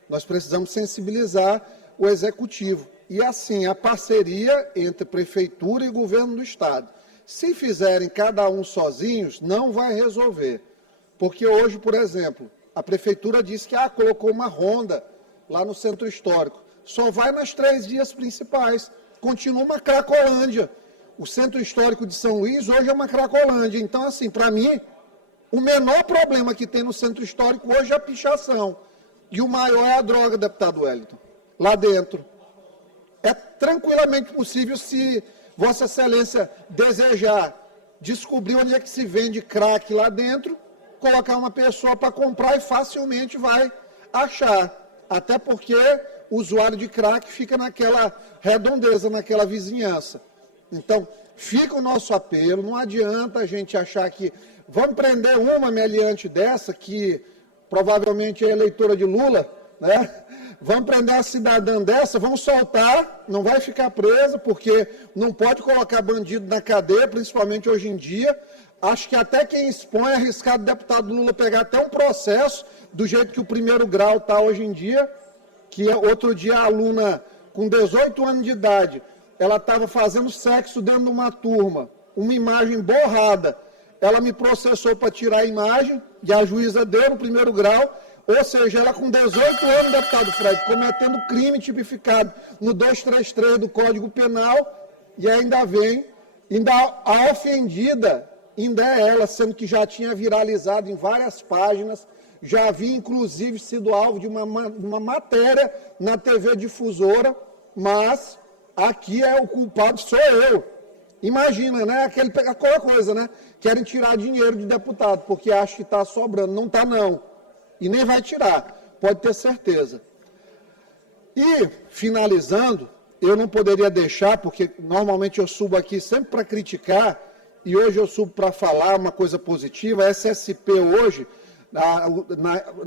Nós precisamos sensibilizar o executivo. E, assim, a parceria entre prefeitura e governo do Estado. Se fizerem cada um sozinhos, não vai resolver. Porque hoje, por exemplo, a prefeitura disse que colocou uma ronda lá no centro histórico. Só vai nas 3 vias principais. Continua uma Cracolândia. O centro histórico de São Luís hoje é uma Cracolândia. Então, assim, para mim, o menor problema que tem no centro histórico hoje é a pichação. E o maior é a droga, deputado Wellington, lá dentro. É tranquilamente possível, se Vossa Excelência desejar descobrir onde é que se vende crack lá dentro, colocar uma pessoa para comprar e facilmente vai achar. Até porque o usuário de crack fica naquela redondeza, naquela vizinhança. Então, fica o nosso apelo, não adianta a gente achar que vamos prender uma meliante dessa, que provavelmente é eleitora de Lula, né? Vamos prender a cidadã dessa, vamos soltar, não vai ficar presa, porque não pode colocar bandido na cadeia, principalmente hoje em dia. Acho que até quem expõe é arriscado o deputado Lula pegar até um processo, do jeito que o primeiro grau está hoje em dia, que outro dia a aluna com 18 anos de idade, ela estava fazendo sexo dentro de uma turma, uma imagem borrada. Ela me processou para tirar a imagem, e a juíza deu no primeiro grau, ou seja, ela com 18 anos, deputado Fred, cometendo crime tipificado no 233 do Código Penal, e ainda a ofendida ainda é ela, sendo que já tinha viralizado em várias páginas, já havia inclusive sido alvo de uma matéria na TV Difusora, mas aqui o culpado sou eu. Imagina, né? Aquela coisa, né? Querem tirar dinheiro de deputado, porque acham que está sobrando. Não está, não. E nem vai tirar, pode ter certeza. E, finalizando, eu não poderia deixar, porque normalmente eu subo aqui sempre para criticar, e hoje eu subo para falar uma coisa positiva. A SSP hoje,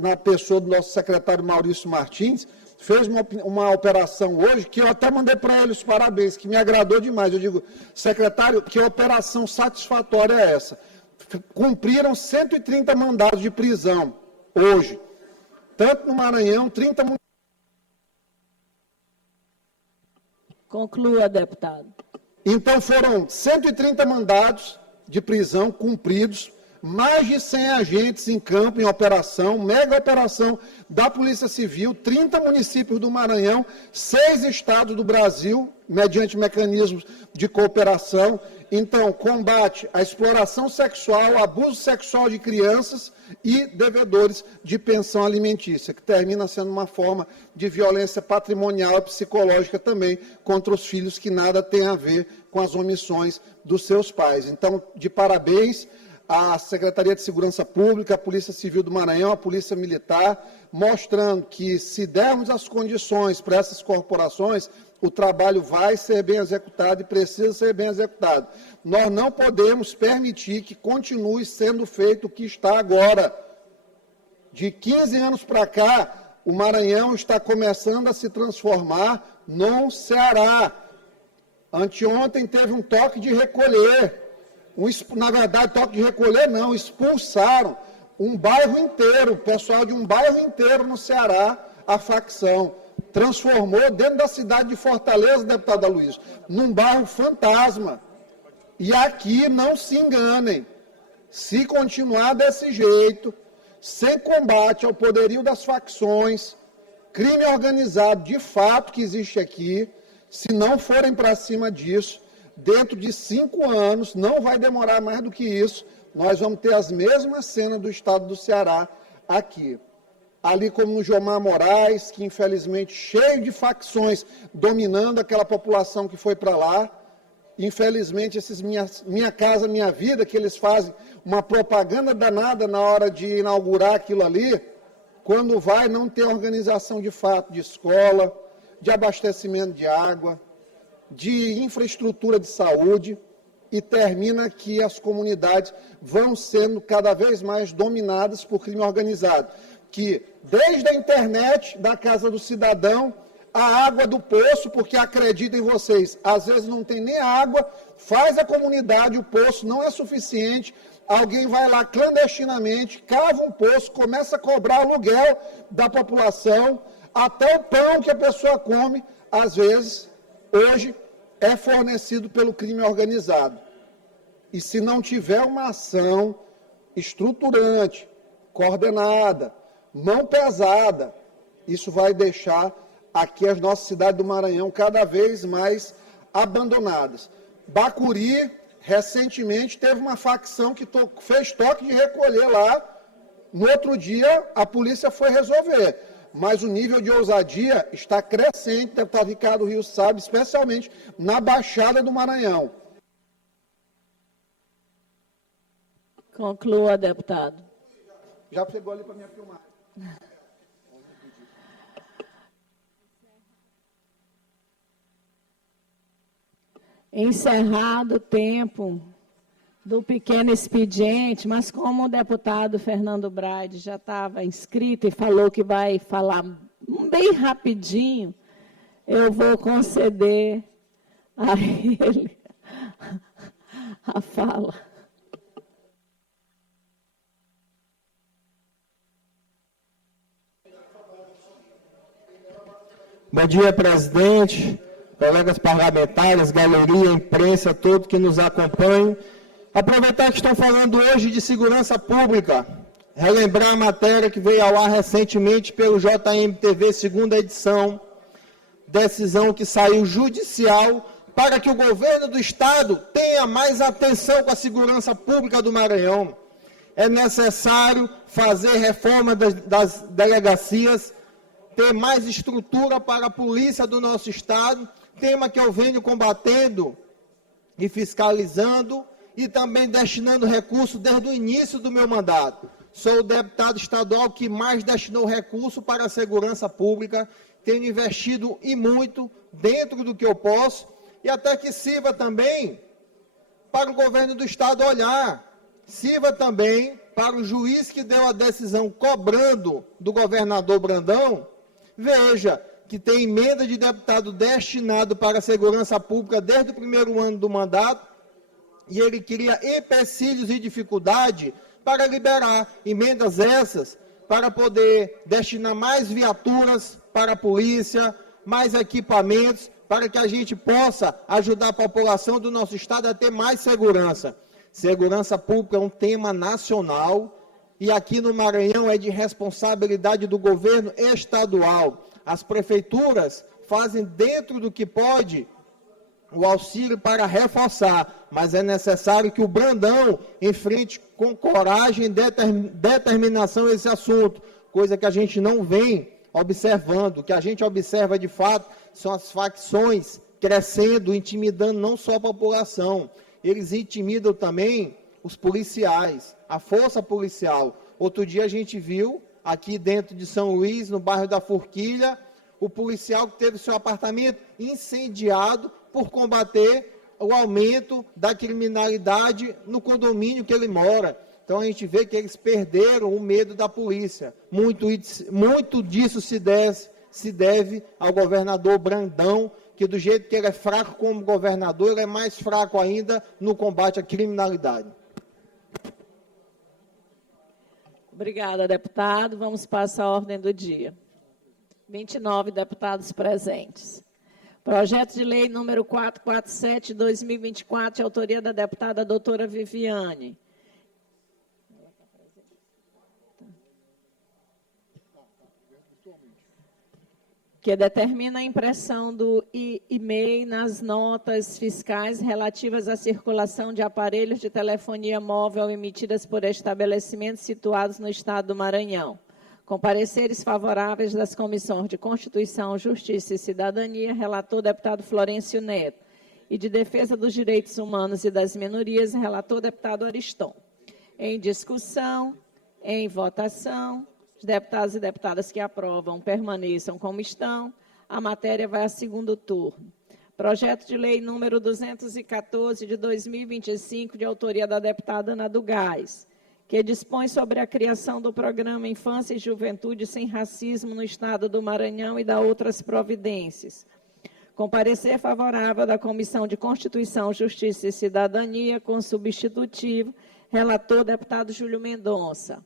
na pessoa do nosso secretário Maurício Martins, fez uma operação hoje, que eu até mandei para ele os parabéns, que me agradou demais. Eu digo, secretário, que operação satisfatória é essa? Cumpriram 130 mandados de prisão hoje, tanto no Maranhão, 30 municípios. Conclua, deputado. Então foram 130 mandados de prisão cumpridos, mais de 100 agentes em campo, em operação, mega operação da Polícia Civil, 30 municípios do Maranhão, 6 estados do Brasil, mediante mecanismos de cooperação. Então, combate à exploração sexual, abuso sexual de crianças e devedores de pensão alimentícia, que termina sendo uma forma de violência patrimonial e psicológica também contra os filhos, que nada tem a ver com as omissões dos seus pais. Então, de parabéns à Secretaria de Segurança Pública, à Polícia Civil do Maranhão, à Polícia Militar, mostrando que, se dermos as condições para essas corporações, o trabalho vai ser bem executado e precisa ser bem executado. Nós não podemos permitir que continue sendo feito o que está agora. De 15 anos para cá, o Maranhão está começando a se transformar num Ceará. Anteontem teve um toque de recolher. Na verdade, toque de recolher não, expulsaram um bairro inteiro, o pessoal de um bairro inteiro no Ceará, a facção. Transformou dentro da cidade de Fortaleza, deputado Aloysio, num bairro fantasma. E aqui não se enganem, se continuar desse jeito, sem combate ao poderio das facções, crime organizado de fato que existe aqui, se não forem para cima disso, dentro de 5 anos, não vai demorar mais do que isso, nós vamos ter as mesmas cenas do estado do Ceará aqui. Ali como no Jomar Moraes, que infelizmente cheio de facções dominando aquela população que foi para lá. Infelizmente, esses Minha Casa Minha Vida, que eles fazem uma propaganda danada na hora de inaugurar aquilo ali, quando vai não ter organização de fato de escola, de abastecimento de água, de infraestrutura de saúde, e termina que as comunidades vão sendo cada vez mais dominadas por crime organizado, que desde a internet da Casa do Cidadão, a água do poço, porque acreditem vocês, às vezes não tem nem água, faz a comunidade, o poço não é suficiente, alguém vai lá clandestinamente, cava um poço, começa a cobrar aluguel da população, até o pão que a pessoa come, às vezes, hoje, é fornecido pelo crime organizado. E se não tiver uma ação estruturante, coordenada, mão pesada, isso vai deixar aqui as nossas cidades do Maranhão cada vez mais abandonadas. Bacuri, recentemente, teve uma facção que fez toque de recolher lá. No outro dia, a polícia foi resolver. Mas o nível de ousadia está crescente, o deputado Ricardo Rios sabe, especialmente na Baixada do Maranhão. Conclua, deputado. Já pegou ali para minha filmagem. Encerrado o tempo do pequeno expediente, mas como o deputado Fernando Braide já estava inscrito e falou que vai falar bem rapidinho, eu vou conceder a ele a fala. Bom dia, presidente, colegas parlamentares, galeria, imprensa, todos que nos acompanham. Aproveitar que estão falando hoje de segurança pública, relembrar a matéria que veio ao ar recentemente pelo JMTV, segunda edição, decisão que saiu judicial para que o governo do Estado tenha mais atenção com a segurança pública do Maranhão. É necessário fazer reforma das delegacias, ter mais estrutura para a polícia do nosso Estado, tema que eu venho combatendo e fiscalizando e também destinando recursos desde o início do meu mandato. Sou o deputado estadual que mais destinou recurso para a segurança pública, tenho investido e muito dentro do que eu posso, e até que sirva também para o governo do Estado olhar, sirva também para o juiz que deu a decisão cobrando do governador Brandão, veja que tem emenda de deputado destinado para a segurança pública desde o primeiro ano do mandato, e ele cria empecilhos e dificuldade para liberar emendas essas, para poder destinar mais viaturas para a polícia, mais equipamentos, para que a gente possa ajudar a população do nosso Estado a ter mais segurança. Segurança pública é um tema nacional e aqui no Maranhão é de responsabilidade do governo estadual. As prefeituras fazem dentro do que pode o auxílio para reforçar, mas é necessário que o Brandão enfrente com coragem e determinação esse assunto, coisa que a gente não vem observando. O que a gente observa de fato são as facções crescendo, intimidando não só a população, eles intimidam também os policiais, a força policial. Outro dia a gente viu, aqui dentro de São Luís, no bairro da Forquilha, o policial que teve seu apartamento incendiado por combater o aumento da criminalidade no condomínio que ele mora. Então a gente vê que eles perderam o medo da polícia. Muito disso se deve ao governador Brandão, que do jeito que ele é fraco como governador, ele é mais fraco ainda no combate à criminalidade. Obrigada, deputado. Vamos passar a ordem do dia. 29 deputados presentes. Projeto de lei número 447, 2024, de autoria da deputada doutora Viviane. Que determina a impressão do e-mail nas notas fiscais relativas à circulação de aparelhos de telefonia móvel emitidas por estabelecimentos situados no Estado do Maranhão. Com pareceres favoráveis das comissões de Constituição, Justiça e Cidadania, relator deputado Florencio Neto, e de Defesa dos Direitos Humanos e das Minorias, relator deputado Ariston. Em discussão, em votação, os deputados e deputadas que aprovam permaneçam como estão. A matéria vai a segundo turno. Projeto de lei número 214 de 2025, de autoria da deputada Ana do Gás, que dispõe sobre a criação do programa Infância e Juventude Sem Racismo no Estado do Maranhão e da outras providências. Com parecer favorável da Comissão de Constituição, Justiça e Cidadania, com substitutivo, relator deputado Júlio Mendonça.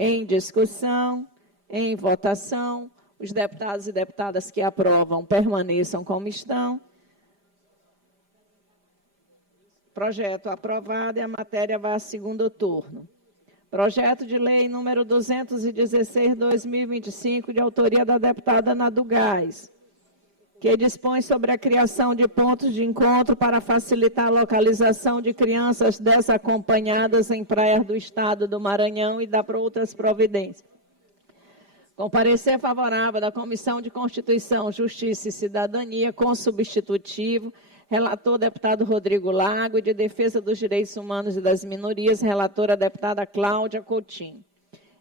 Em discussão, em votação, os deputados e deputadas que aprovam permaneçam como estão. Projeto aprovado e a matéria vai a segundo turno. Projeto de lei número 216/2025, de autoria da deputada Ana do Gás, que dispõe sobre a criação de pontos de encontro para facilitar a localização de crianças desacompanhadas em praias do Estado do Maranhão e dá para outras providências. Com parecer favorável da Comissão de Constituição, Justiça e Cidadania, com substitutivo, relator deputado Rodrigo Lago, e de Defesa dos Direitos Humanos e das Minorias, relatora deputada Cláudia Coutinho.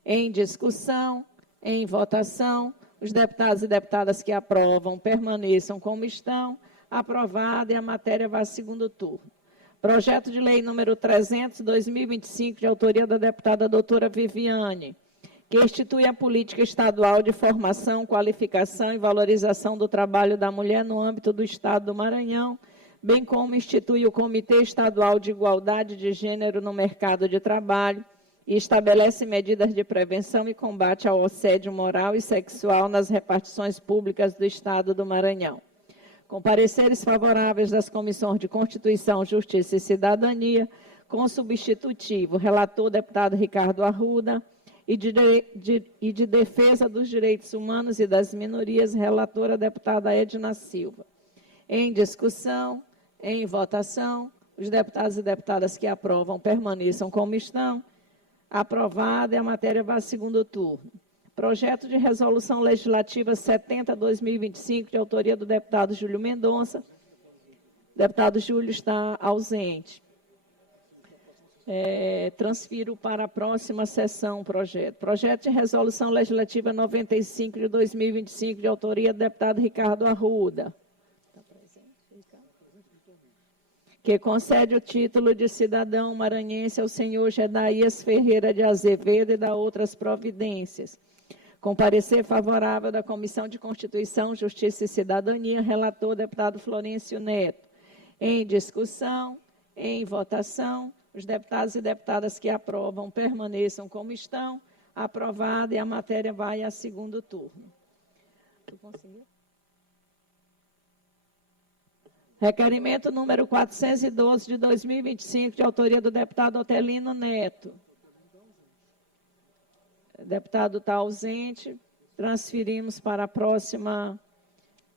Em discussão, em votação, os deputados e deputadas que aprovam permaneçam como estão. Aprovada e a matéria vai a segundo turno. Projeto de lei número 300/2025, de autoria da deputada doutora Viviane, que institui a política estadual de formação, qualificação e valorização do trabalho da mulher no âmbito do Estado do Maranhão, bem como institui o Comitê Estadual de Igualdade de Gênero no Mercado de Trabalho, e estabelece medidas de prevenção e combate ao assédio moral e sexual nas repartições públicas do Estado do Maranhão. com pareceres favoráveis das comissões de Constituição, Justiça e Cidadania, com substitutivo, relator deputado Ricardo Arruda, e de Defesa dos Direitos Humanos e das Minorias, relatora deputada Edna Silva. Em discussão, em votação, os deputados e deputadas que aprovam permaneçam como estão. Aprovada e a matéria vai a segundo turno. Projeto de Resolução Legislativa 70/2025, de autoria do deputado Júlio Mendonça. O deputado Júlio está ausente. Transfiro para a próxima sessão o projeto. Projeto de Resolução Legislativa 95, de 2025, de autoria do deputado Ricardo Arruda. Que concede o título de cidadão maranhense ao senhor Gedaías Ferreira de Azevedo e dá outras providências. Com parecer favorável da Comissão de Constituição, Justiça e Cidadania, relator deputado Florencio Neto. Em discussão, em votação, os deputados e deputadas que aprovam permaneçam como estão. Aprovada e a matéria vai a segundo turno. Requerimento número 412 de 2025, de autoria do deputado Otelino Neto. O deputado está ausente. Transferimos para a próxima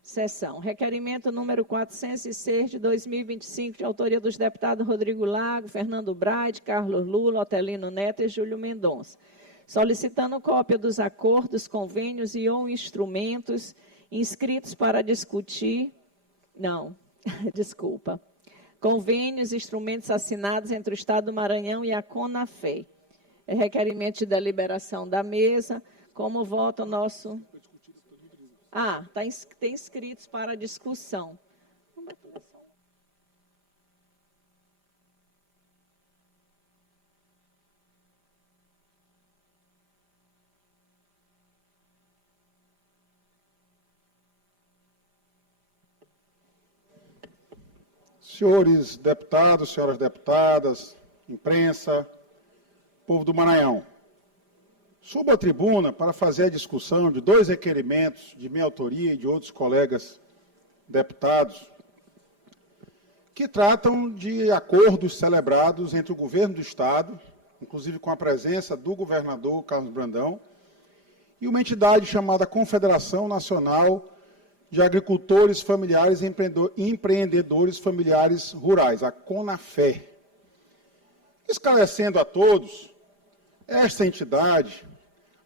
sessão. Requerimento número 406 de 2025, de autoria dos deputados Rodrigo Lago, Fernando Braide, Carlos Lula, Otelino Neto e Júlio Mendonça. Solicitando cópia dos acordos, convênios e ou instrumentos inscritos para discutir... Não, desculpa. Convênios e instrumentos assinados entre o Estado do Maranhão e a CONAFE. É requerimento de deliberação da mesa. Como vota o nosso... tem inscritos para discussão. Senhores deputados, senhoras deputadas, imprensa, povo do Maranhão. Subo à tribuna para fazer a discussão de dois requerimentos de minha autoria e de outros colegas deputados, que tratam de acordos celebrados entre o governo do Estado, inclusive com a presença do governador Carlos Brandão, e uma entidade chamada Confederação Nacional de Agricultores Familiares e Empreendedores Familiares Rurais, a CONAFE. Esclarecendo a todos, esta entidade,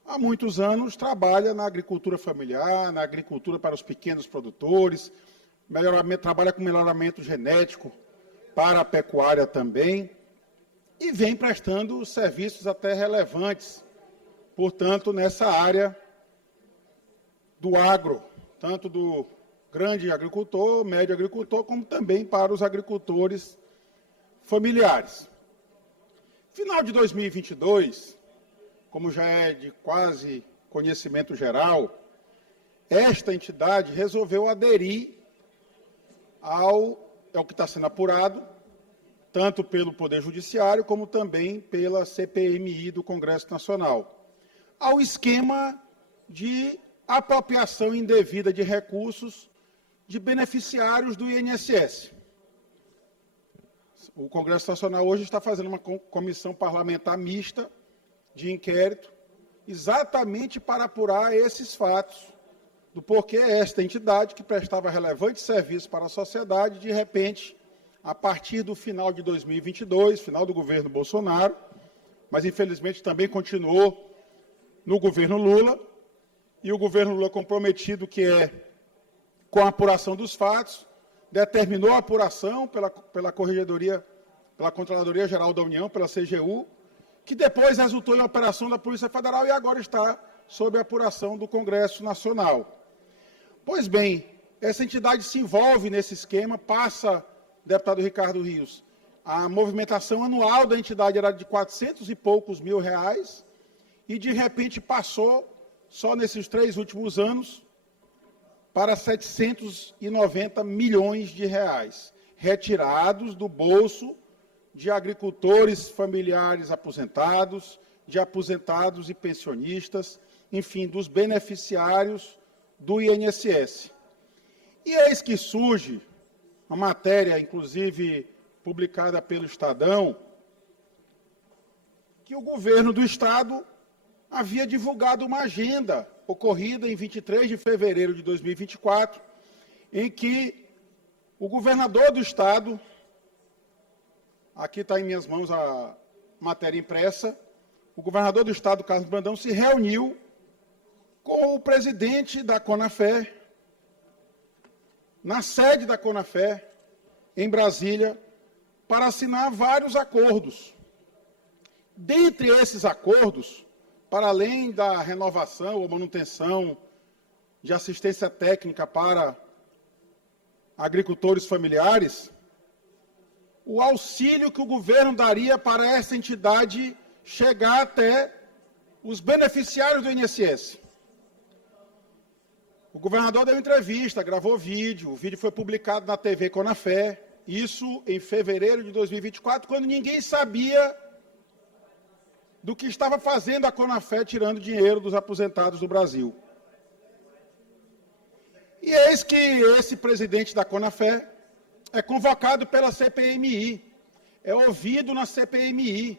há muitos anos, trabalha na agricultura familiar, na agricultura para os pequenos produtores, trabalha com melhoramento genético para a pecuária também, e vem prestando serviços até relevantes, portanto, nessa área do agro, tanto do grande agricultor, médio agricultor, como também para os agricultores familiares. Final de 2022, como já é de quase conhecimento geral, esta entidade resolveu aderir ao que está sendo apurado, tanto pelo Poder Judiciário, como também pela CPMI do Congresso Nacional, ao esquema de apropriação indevida de recursos de beneficiários do INSS. O Congresso Nacional hoje está fazendo uma comissão parlamentar mista de inquérito, exatamente para apurar esses fatos, do porquê esta entidade, que prestava relevante serviço para a sociedade, de repente, a partir do final de 2022, final do governo Bolsonaro, mas infelizmente também continuou no governo Lula, e o governo Lula comprometido, que é com a apuração dos fatos, determinou a apuração pela Corregedoria, pela Controladoria Geral da União, pela CGU, que depois resultou em operação da Polícia Federal e agora está sob a apuração do Congresso Nacional. Pois bem, essa entidade se envolve nesse esquema, passa, deputado Ricardo Rios, a movimentação anual da entidade era de 400 e poucos mil reais, e de repente passou, só nesses 3 últimos anos, para 790 milhões de reais, retirados do bolso de agricultores familiares aposentados, de aposentados e pensionistas, enfim, dos beneficiários do INSS. E eis que surge uma matéria, inclusive publicada pelo Estadão, que o governo do Estado havia divulgado uma agenda ocorrida em 23 de fevereiro de 2024, em que o governador do Estado, aqui está em minhas mãos a matéria impressa, o governador do Estado, Carlos Brandão, se reuniu com o presidente da CONAFÉ, na sede da CONAFÉ, em Brasília, para assinar vários acordos. Dentre esses acordos, para além da renovação ou manutenção de assistência técnica para agricultores familiares, o auxílio que o governo daria para essa entidade chegar até os beneficiários do INSS. O governador deu entrevista, gravou vídeo, o vídeo foi publicado na TV CONAFÉ, isso em fevereiro de 2024, quando ninguém sabia do que estava fazendo a CONAFÉ tirando dinheiro dos aposentados do Brasil. E eis que esse presidente da CONAFÉ é convocado pela CPMI, é ouvido na CPMI,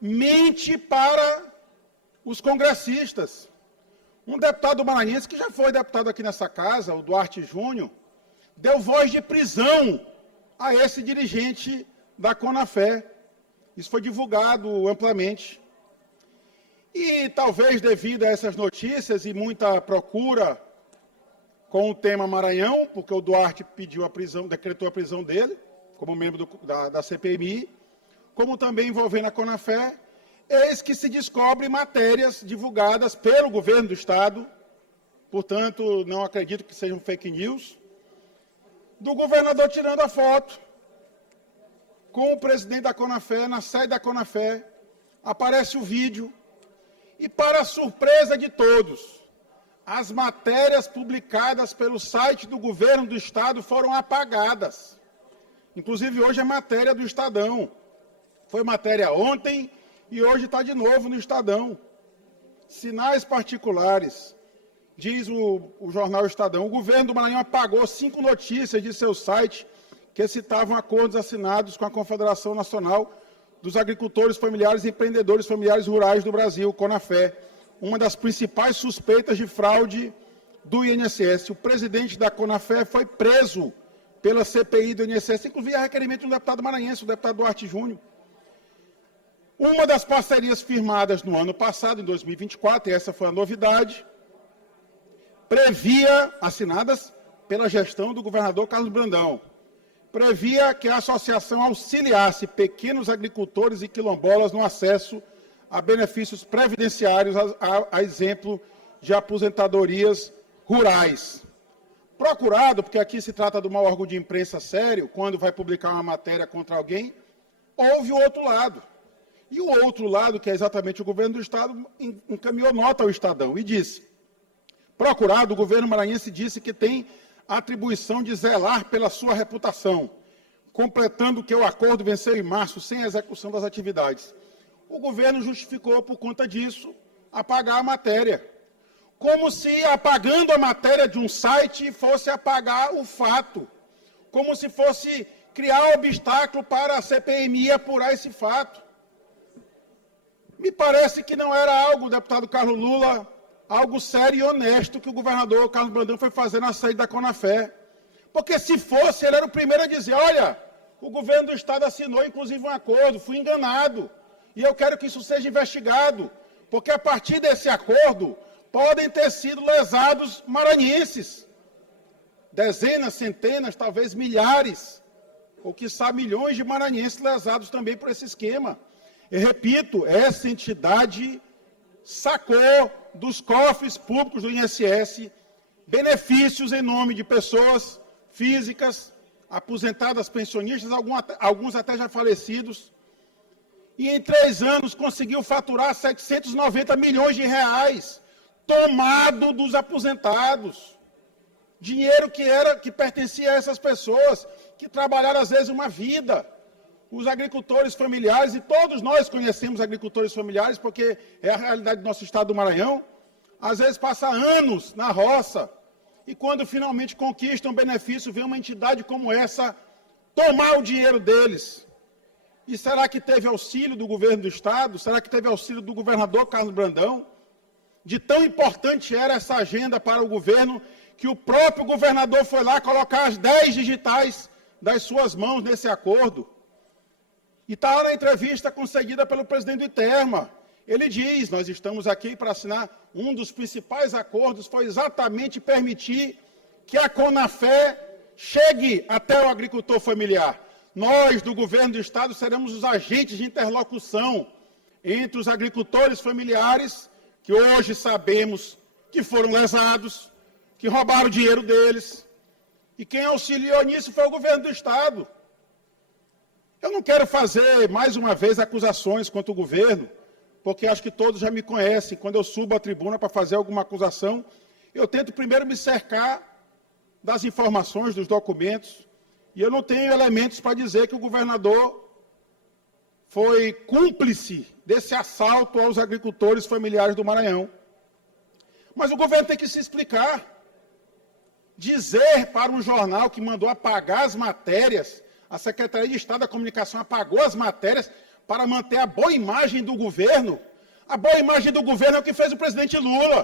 mente para os congressistas. Um deputado maranhense, que já foi deputado aqui nessa casa, o Duarte Júnior, deu voz de prisão a esse dirigente da CONAFÉ. Isso foi divulgado amplamente. E talvez devido a essas notícias e muita procura com o tema Maranhão, porque o Duarte pediu a prisão, decretou a prisão dele, como membro da CPMI, como também envolvendo a CONAFÉ, eis que se descobre matérias divulgadas pelo governo do Estado, portanto, não acredito que sejam fake news, do governador tirando a foto com o presidente da CONAFÉ, na sede da CONAFÉ, aparece o vídeo, e para a surpresa de todos, as matérias publicadas pelo site do governo do Estado foram apagadas. Inclusive, hoje é matéria do Estadão. Foi matéria ontem e hoje está de novo no Estadão. Sinais particulares, diz o jornal Estadão. O governo do Maranhão apagou 5 notícias de seu site que citavam acordos assinados com a Confederação Nacional dos Agricultores Familiares e Empreendedores Familiares Rurais do Brasil, CONAFÉ, uma das principais suspeitas de fraude do INSS. O presidente da CONAFÉ foi preso pela CPI do INSS, inclusive a requerimento do deputado maranhense, o deputado Duarte Júnior. Uma das parcerias firmadas no ano passado, em 2024, e essa foi a novidade, previa, assinadas pela gestão do governador Carlos Brandão, previa que a associação auxiliasse pequenos agricultores e quilombolas no acesso a benefícios previdenciários, a exemplo de aposentadorias rurais. Procurado, porque aqui se trata de um órgão de imprensa sério, quando vai publicar uma matéria contra alguém, houve o outro lado. E o outro lado, que é exatamente o governo do Estado, encaminhou nota ao Estadão e disse: procurado, o governo maranhense disse que tem a atribuição de zelar pela sua reputação, completando que o acordo venceu em março sem execução das atividades. O governo justificou, por conta disso, apagar a matéria. Como se apagando a matéria de um site fosse apagar o fato. Como se fosse criar obstáculo para a CPMI apurar esse fato. Me parece que não era algo, deputado Carlos Lula, algo sério e honesto que o governador Carlos Brandão foi fazer na sede da CONAFÉ. Porque se fosse, ele era o primeiro a dizer: olha, o governo do Estado assinou inclusive um acordo, fui enganado. E eu quero que isso seja investigado, porque a partir desse acordo podem ter sido lesados maranhenses. Dezenas, centenas, talvez milhares, ou quiçá milhões de maranhenses lesados também por esse esquema. E repito, essa entidade sacou dos cofres públicos do INSS benefícios em nome de pessoas físicas, aposentadas, pensionistas, alguns até já falecidos, e em 3 anos conseguiu faturar 790 milhões de reais, tomado dos aposentados. Dinheiro que pertencia a essas pessoas, que trabalharam às vezes uma vida. Os agricultores familiares, e todos nós conhecemos agricultores familiares, porque é a realidade do nosso estado do Maranhão, às vezes passa anos na roça, e quando finalmente conquistam benefício, vem uma entidade como essa tomar o dinheiro deles. E será que teve auxílio do governo do Estado? Será que teve auxílio do governador Carlos Brandão? De tão importante era essa agenda para o governo, que o próprio governador foi lá colocar as 10 digitais das suas mãos nesse acordo. E está lá na entrevista concedida pelo presidente do ITERMA. Ele diz, nós estamos aqui para assinar, um dos principais acordos foi exatamente permitir que a Conafé chegue até o agricultor familiar. Nós, do governo do Estado, seremos os agentes de interlocução entre os agricultores familiares, que hoje sabemos que foram lesados, que roubaram o dinheiro deles. E quem auxiliou nisso foi o governo do Estado. Eu não quero fazer, mais uma vez, acusações contra o governo, porque acho que todos já me conhecem. Quando eu subo à tribuna para fazer alguma acusação, eu tento primeiro me cercar das informações, dos documentos, e eu não tenho elementos para dizer que o governador foi cúmplice desse assalto aos agricultores familiares do Maranhão. Mas o governo tem que se explicar. Dizer para um jornal que mandou apagar as matérias, a Secretaria de Estado da Comunicação apagou as matérias para manter a boa imagem do governo. A boa imagem do governo é o que fez o presidente Lula,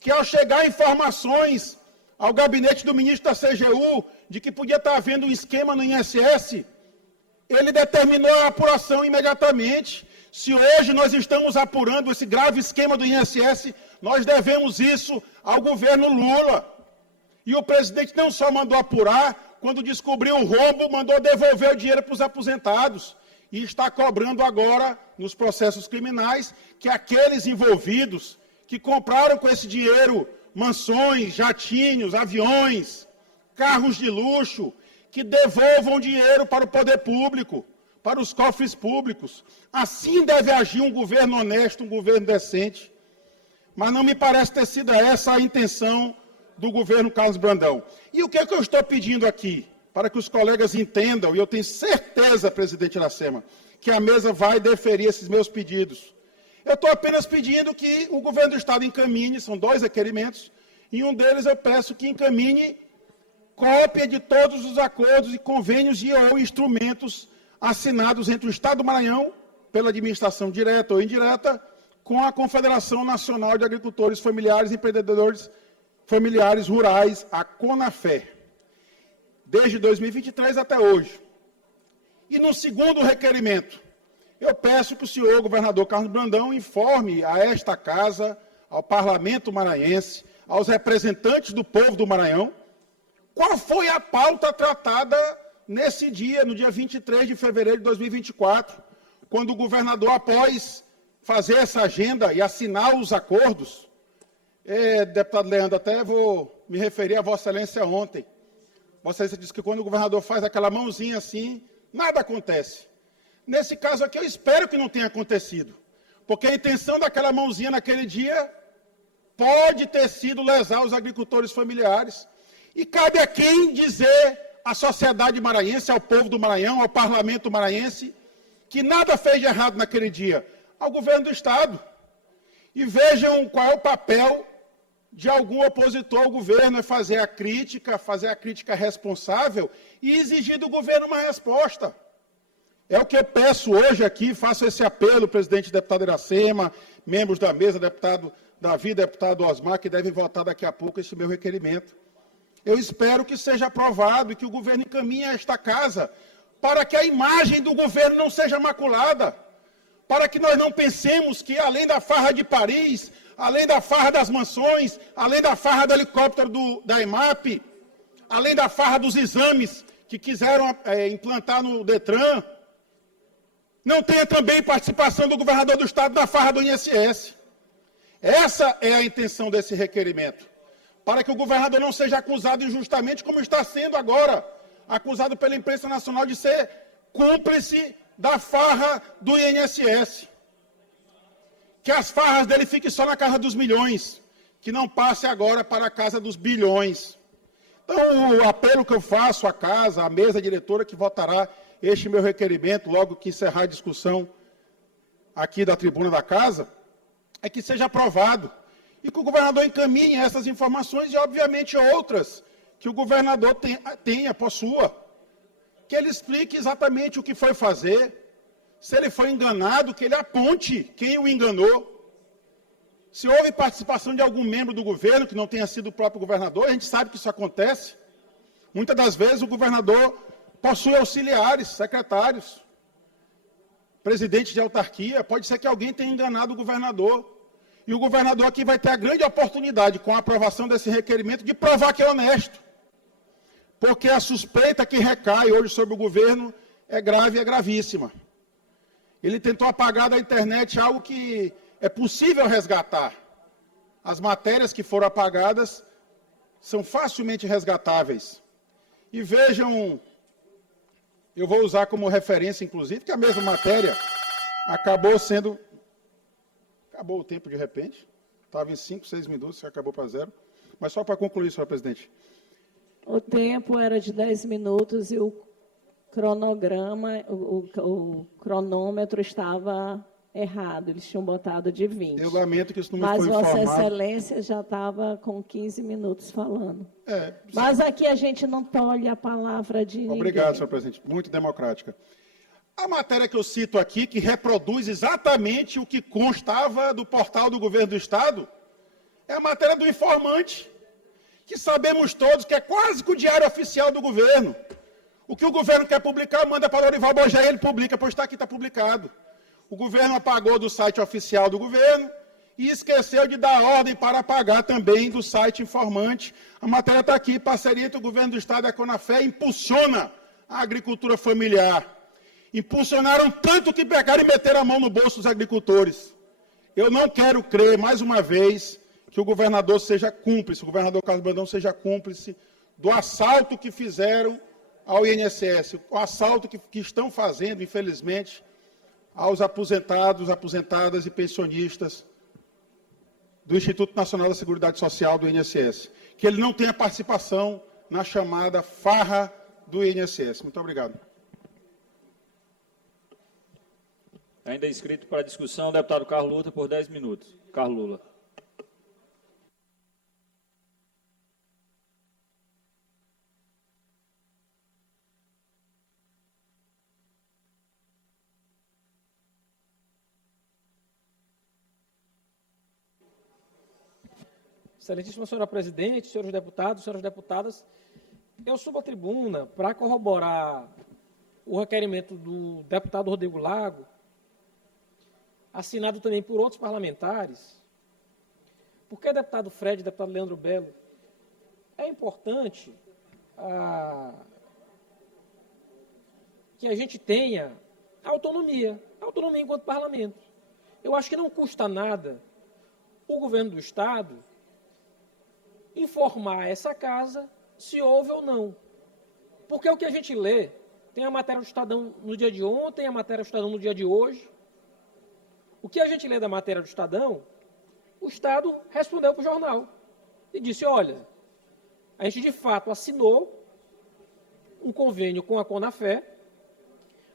que ao chegar informações ao gabinete do ministro da CGU de que podia estar havendo um esquema no INSS, ele determinou a apuração imediatamente. Se hoje nós estamos apurando esse grave esquema do INSS, nós devemos isso ao governo Lula. E o presidente não só mandou apurar, quando descobriu o roubo, mandou devolver o dinheiro para os aposentados. E está cobrando agora, nos processos criminais, que aqueles envolvidos que compraram com esse dinheiro mansões, jatinhos, aviões, carros de luxo, que devolvam dinheiro para o poder público, para os cofres públicos. Assim deve agir um governo honesto, um governo decente. Mas não me parece ter sido essa a intenção do governo Carlos Brandão. E o que é que eu estou pedindo aqui? Para que os colegas entendam, e eu tenho certeza, presidente Iracema, que a mesa vai deferir esses meus pedidos. Eu estou apenas pedindo que o governo do Estado encaminhe, são 2 requerimentos, e um deles eu peço que encaminhe cópia de todos os acordos e convênios e ou instrumentos assinados entre o Estado do Maranhão, pela administração direta ou indireta, com a Confederação Nacional de Agricultores Familiares e Empreendedores Familiares Rurais, a Conafé, desde 2023 até hoje. E no segundo requerimento, eu peço que o senhor governador Carlos Brandão informe a esta casa, ao parlamento maranhense, aos representantes do povo do Maranhão, qual foi a pauta tratada nesse dia, no dia 23 de fevereiro de 2024, quando o governador, após fazer essa agenda e assinar os acordos, deputado Leandro, até vou me referir a Vossa Excelência ontem. Vossa Excelência disse que quando o governador faz aquela mãozinha assim, nada acontece. Nesse caso aqui, eu espero que não tenha acontecido, porque a intenção daquela mãozinha naquele dia pode ter sido lesar os agricultores familiares. E cabe a quem dizer à sociedade maranhense, ao povo do Maranhão, ao parlamento maranhense, que nada fez de errado naquele dia, ao governo do Estado. E vejam qual é o papel de algum opositor ao governo, é fazer a crítica responsável e exigir do governo uma resposta. É o que eu peço hoje aqui, faço esse apelo, presidente deputado Iracema, membros da mesa, deputado Davi, deputado Osmar, que devem votar daqui a pouco esse meu requerimento. Eu espero que seja aprovado e que o governo encaminhe a esta casa para que a imagem do governo não seja maculada, para que nós não pensemos que, além da farra de Paris, além da farra das mansões, além da farra do helicóptero da EMAP, além da farra dos exames que quiseram implantar no Detran, não tenha também participação do governador do Estado na farra do INSS. Essa é a intenção desse requerimento, para que o governador não seja acusado injustamente, como está sendo agora, acusado pela imprensa nacional de ser cúmplice da farra do INSS. Que as farras dele fiquem só na casa dos milhões, que não passe agora para a casa dos bilhões. Então, o apelo que eu faço à casa, à mesa diretora que votará este meu requerimento, logo que encerrar a discussão aqui da tribuna da casa, é que seja aprovado e que o governador encaminhe essas informações e, obviamente, outras que o governador possua. Que ele explique exatamente o que foi fazer. Se ele foi enganado, que ele aponte quem o enganou. Se houve participação de algum membro do governo, que não tenha sido o próprio governador, a gente sabe que isso acontece. Muitas das vezes o governador possui auxiliares, secretários, presidente de autarquia. Pode ser que alguém tenha enganado o governador. E o governador aqui vai ter a grande oportunidade, com a aprovação desse requerimento, de provar que é honesto. Porque a suspeita que recai hoje sobre o governo é grave e é gravíssima. Ele tentou apagar da internet algo que é possível resgatar. As matérias que foram apagadas são facilmente resgatáveis. E vejam, eu vou usar como referência, inclusive, que a mesma matéria acabou sendo... Acabou o tempo de repente, estava em 5, 6 minutos, acabou para 0. Mas só para concluir, senhor presidente. O tempo era de 10 minutos e o cronograma, o cronômetro estava errado, eles tinham botado de 20. Eu lamento que isso não me foi informado. Mas Vossa Excelência já estava com 15 minutos falando. Mas aqui a gente não tolhe a palavra de ninguém. Obrigado, senhor presidente. Muito democrática. A matéria que eu cito aqui, que reproduz exatamente o que constava do portal do governo do Estado, é a matéria do Informante, que sabemos todos que é quase que o diário oficial do governo. O que o governo quer publicar, manda para o Lorival Bogé e ele publica, pois está aqui, está publicado. O governo apagou do site oficial do governo e esqueceu de dar ordem para apagar também do site Informante. A matéria está aqui, parceria entre o governo do Estado e a Conafé impulsiona a agricultura familiar. Impulsionaram tanto que pegaram e meteram a mão no bolso dos agricultores. Eu não quero crer, mais uma vez, que o governador seja cúmplice, o governador Carlos Brandão seja cúmplice do assalto que fizeram ao INSS, o assalto que estão fazendo, infelizmente, aos aposentados, aposentadas e pensionistas do Instituto Nacional da Seguridade Social, do INSS. Que ele não tenha participação na chamada farra do INSS. Muito obrigado. Ainda inscrito para discussão, o deputado Carlos Lula, por 10 minutos. Carlos Lula. Excelentíssima senhora presidente, senhores deputados, senhoras deputadas, eu subo à tribuna para corroborar o requerimento do deputado Rodrigo Lago, assinado também por outros parlamentares, porque deputado Fred e deputado Leandro Belo, é importante que a gente tenha autonomia enquanto parlamento. Eu acho que não custa nada o governo do Estado informar essa casa se houve ou não. Porque o que a gente lê, tem a matéria do Estadão no dia de ontem, a matéria do Estadão no dia de hoje. O que a gente lê da matéria do Estadão, o Estado respondeu para o jornal e disse, olha, a gente de fato assinou um convênio com a Conafé,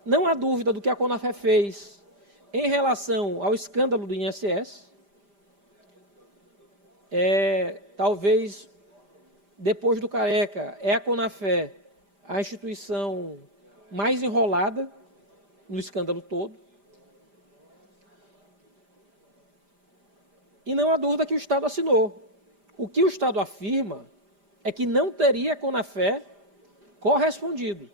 não há dúvida do que a Conafé fez em relação ao escândalo do INSS, talvez, depois do Careca, é a Conafé a instituição mais enrolada no escândalo todo. E não há dúvida que o Estado assinou. O que o Estado afirma é que não teria a Conafé correspondido.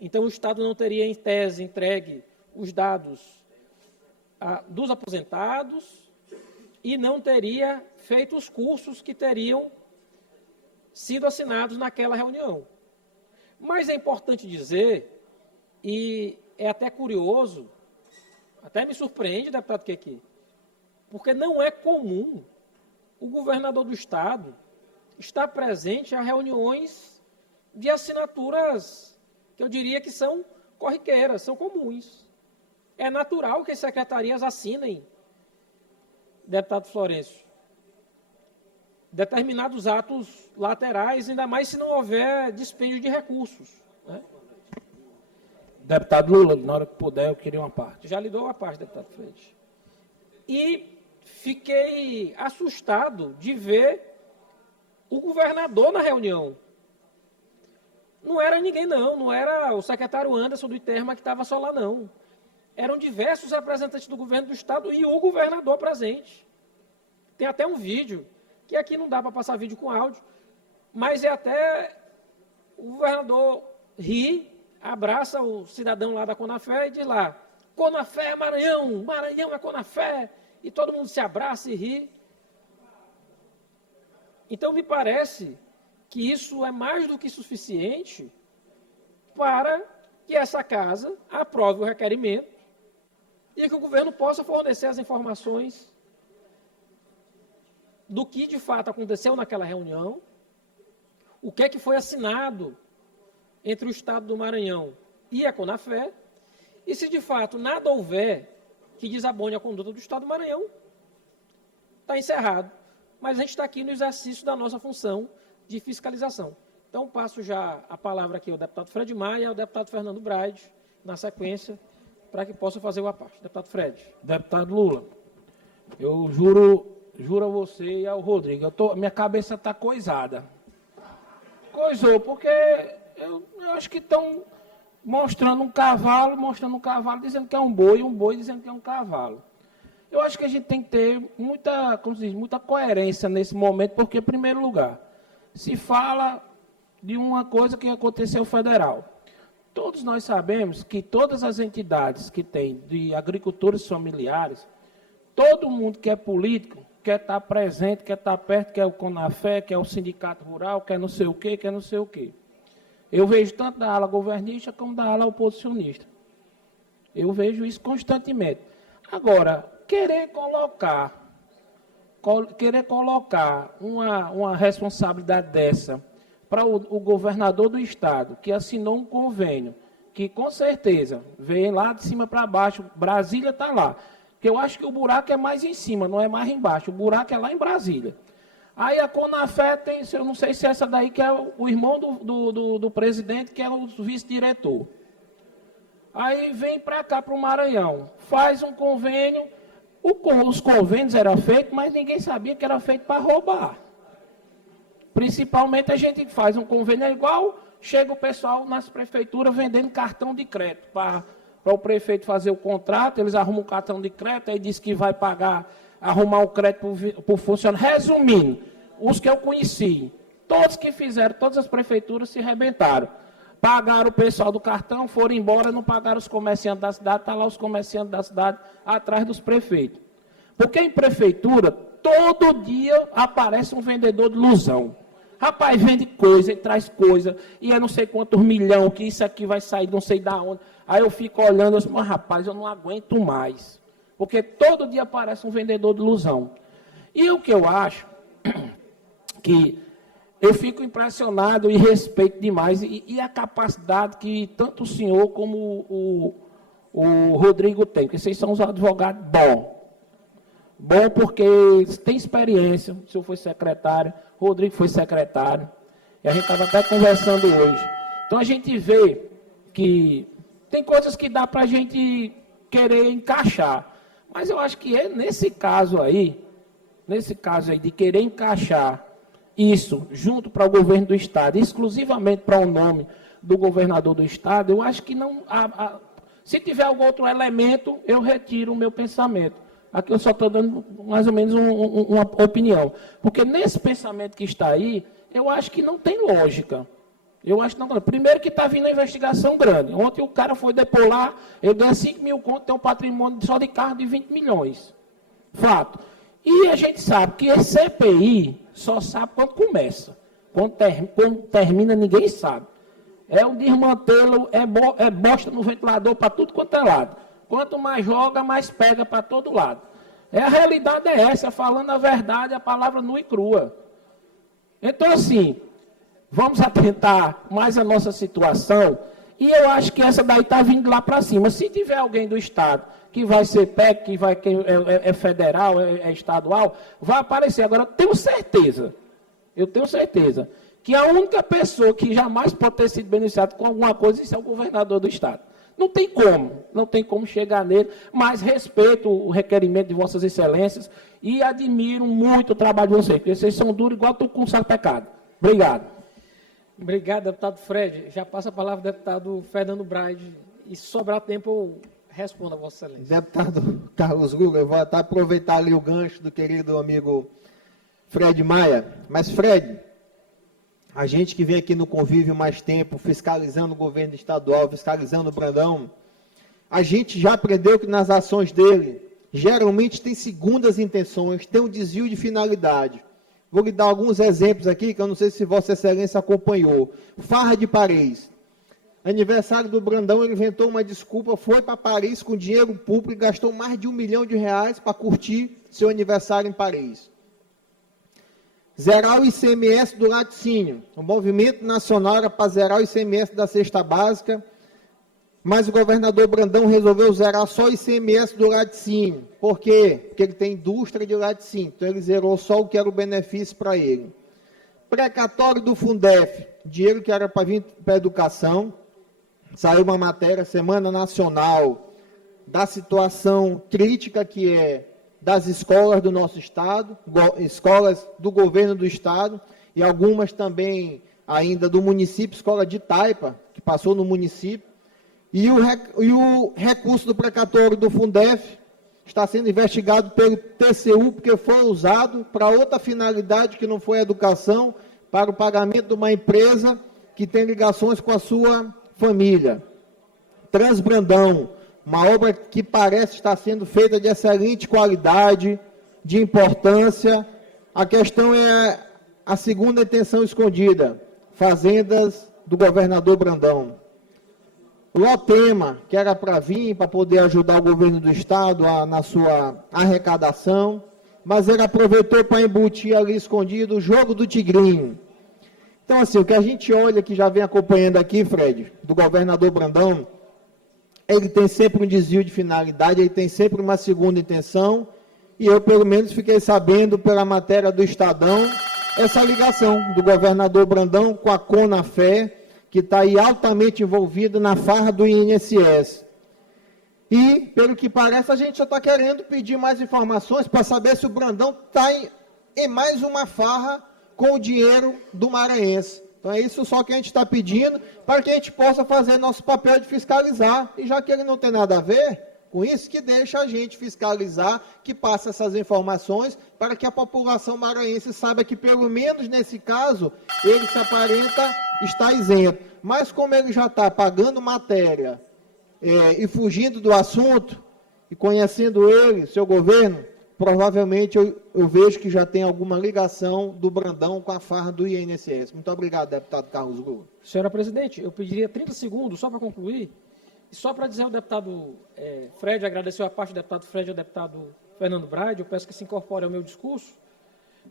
Então, o Estado não teria, em tese, entregue os dados dos aposentados e não teria feito os cursos que teriam sido assinados naquela reunião. Mas é importante dizer, e é até curioso, até me surpreende, deputado Quequi, porque não é comum o governador do Estado estar presente a reuniões de assinaturas que eu diria que são corriqueiras, são comuns. É natural que as secretarias assinem, deputado Florencio, determinados atos laterais, ainda mais se não houver dispêndio de recursos. Né? Deputado Lula, na hora que puder, eu queria uma parte. Já lhe dou a parte, deputado Fred. E fiquei assustado de ver o governador na reunião. Não era ninguém, não era o secretário Anderson do ITERMA que estava só lá, não. Eram diversos representantes do governo do Estado e o governador presente. Tem até um vídeo, que aqui não dá para passar vídeo com áudio, mas é até o governador ri, abraça o cidadão lá da Conafé e diz lá, Conafé é Maranhão, Maranhão é Conafé, e todo mundo se abraça e ri. Então, me parece que isso é mais do que suficiente para que essa casa aprove o requerimento e que o governo possa fornecer as informações do que de fato aconteceu naquela reunião, o que é que foi assinado entre o Estado do Maranhão e a Conafé, e se de fato nada houver que desabone a conduta do Estado do Maranhão, está encerrado. Mas a gente está aqui no exercício da nossa função de fiscalização. Então, passo já a palavra aqui ao deputado Fred Maia e ao deputado Fernando Braide, na sequência, para que possa fazer o parte. Deputado Fred. Deputado Lula, eu juro a você e ao Rodrigo, minha cabeça está coisada. Coisou, porque eu acho que estão mostrando um cavalo, dizendo que é um boi dizendo que é um cavalo. Eu acho que a gente tem que ter muita coerência nesse momento, porque, em primeiro lugar, se fala de uma coisa que aconteceu federal. Todos nós sabemos que todas as entidades que têm de agricultores familiares, todo mundo que é político, quer estar presente, quer estar perto, quer o Conafé, quer o sindicato rural, quer não sei o quê, quer não sei o quê. Eu vejo tanto da ala governista como da ala oposicionista. Eu vejo isso constantemente. Agora, querer colocar uma responsabilidade dessa para o governador do Estado, que assinou um convênio, que com certeza vem lá de cima para baixo, Brasília está lá, que eu acho que o buraco é mais em cima, não é mais embaixo, o buraco é lá em Brasília. Aí a Conafé tem, eu não sei se é essa daí que é o irmão do presidente, que é o vice-diretor. Aí vem para cá, para o Maranhão, faz um convênio, os convênios eram feitos, mas ninguém sabia que era feito para roubar. Principalmente a gente faz um convênio igual, chega o pessoal nas prefeituras vendendo cartão de crédito para o prefeito fazer o contrato, eles arrumam um cartão de crédito, aí diz que vai pagar, arrumar o crédito para o funcionário. Resumindo, os que eu conheci, todos que fizeram, todas as prefeituras se arrebentaram. Pagaram o pessoal do cartão, foram embora, não pagaram os comerciantes da cidade, está lá os comerciantes da cidade atrás dos prefeitos. Porque em prefeitura, todo dia aparece um vendedor de ilusão. Rapaz, vende coisa e traz coisa, e é não sei quantos milhões, que isso aqui vai sair não sei da onde. Aí eu fico olhando, eu digo, mas rapaz, eu não aguento mais. Porque todo dia aparece um vendedor de ilusão. E o que eu acho, que eu fico impressionado e respeito demais, e a capacidade que tanto o senhor como o Rodrigo tem, porque vocês são os advogados bons. Bom porque tem experiência, o senhor foi secretário, o Rodrigo foi secretário, e a gente estava até conversando hoje. Então a gente vê que tem coisas que dá para a gente querer encaixar, mas eu acho que nesse caso aí de querer encaixar isso junto para o governo do Estado, exclusivamente para o nome do governador do Estado, eu acho que não... se tiver algum outro elemento, eu retiro o meu pensamento. Aqui eu só estou dando mais ou menos uma opinião. Porque nesse pensamento que está aí, eu acho que não tem lógica. Eu acho que não. Primeiro que está vindo a investigação grande. Ontem o cara foi depor lá, ele ganha 5 mil contos, tem um patrimônio só de carro de 20 milhões. Fato. E a gente sabe que esse CPI só sabe quando começa. Quando termina, ninguém sabe. É um desmantelo, é bosta no ventilador para tudo quanto é lado. Quanto mais joga, mais pega para todo lado. A realidade é essa, falando a verdade, a palavra nua e crua. Então, assim, vamos atentar mais a nossa situação, e eu acho que essa daí está vindo lá para cima. Se tiver alguém do Estado que vai ser PEC, que é federal, é estadual, vai aparecer. Agora, eu tenho certeza, que a única pessoa que jamais pode ter sido beneficiada com alguma coisa, isso é o governador do Estado. Não tem como chegar nele, mas respeito o requerimento de Vossas Excelências E admiro muito o trabalho de vocês, porque vocês são duros igual estou com um saco de pecado. Obrigado. Obrigado, deputado Fred. Já passa a palavra ao deputado Fernando Braide. E se sobrar tempo, eu respondo a Vossa Excelência. Deputado Carlos Lula, eu vou até aproveitar ali o gancho do querido amigo Fred Maia. Mas, Fred, a gente que vem aqui no convívio mais tempo, fiscalizando o governo estadual, fiscalizando o Brandão, a gente já aprendeu que nas ações dele, geralmente tem segundas intenções, tem um desvio de finalidade. Vou lhe dar alguns exemplos aqui, que eu não sei se Vossa Excelência acompanhou. Farra de Paris. Aniversário do Brandão, ele inventou uma desculpa, foi para Paris com dinheiro público e gastou mais de R$1 milhão para curtir seu aniversário em Paris. Zerar o ICMS do laticínio. O movimento nacional era para zerar o ICMS da cesta básica, mas o governador Brandão resolveu zerar só o ICMS do laticínio. Por quê? Porque ele tem indústria de laticínio, então ele zerou só o que era o benefício para ele. Precatório do Fundef, dinheiro que era para vir para a educação. Saiu uma matéria, Semana Nacional, da situação crítica que é das escolas do nosso estado, escolas do governo do estado, e algumas também ainda do município, escola de Taipa, que passou no município. E o recurso do precatório do Fundef está sendo investigado pelo TCU, porque foi usado para outra finalidade que não foi a educação, para o pagamento de uma empresa que tem ligações com a sua família. Transbrandão, uma obra que parece estar sendo feita de excelente qualidade, de importância. A questão é a segunda intenção escondida, fazendas do governador Brandão. Lotema, que era para vir, para poder ajudar o governo do estado na sua arrecadação, mas ele aproveitou para embutir ali escondido o jogo do Tigrinho. Então, assim, o que a gente olha, que já vem acompanhando aqui, Fred, do governador Brandão, ele tem sempre um desvio de finalidade, ele tem sempre uma segunda intenção, e eu, pelo menos, fiquei sabendo, pela matéria do Estadão, essa ligação do governador Brandão com a Conafé, que está aí altamente envolvido na farra do INSS. E, pelo que parece, a gente já está querendo pedir mais informações para saber se o Brandão está em mais uma farra com o dinheiro do maranhense. Então é isso só que a gente está pedindo, para que a gente possa fazer nosso papel de fiscalizar. E já que ele não tem nada a ver com isso, que deixa a gente fiscalizar, que passa essas informações, para que a população maranhense saiba que, pelo menos nesse caso, ele se aparenta estar isento. Mas como ele já está pagando matéria e fugindo do assunto, e conhecendo ele, seu governo, provavelmente eu vejo que já tem alguma ligação do Brandão com a farra do INSS. Muito obrigado, deputado Carlos Lula. Senhora presidente, eu pediria 30 segundos só para concluir, e só para dizer ao deputado Fred, agradecer a parte do deputado Fred e ao deputado Fernando Braide, eu peço que se incorpore ao meu discurso,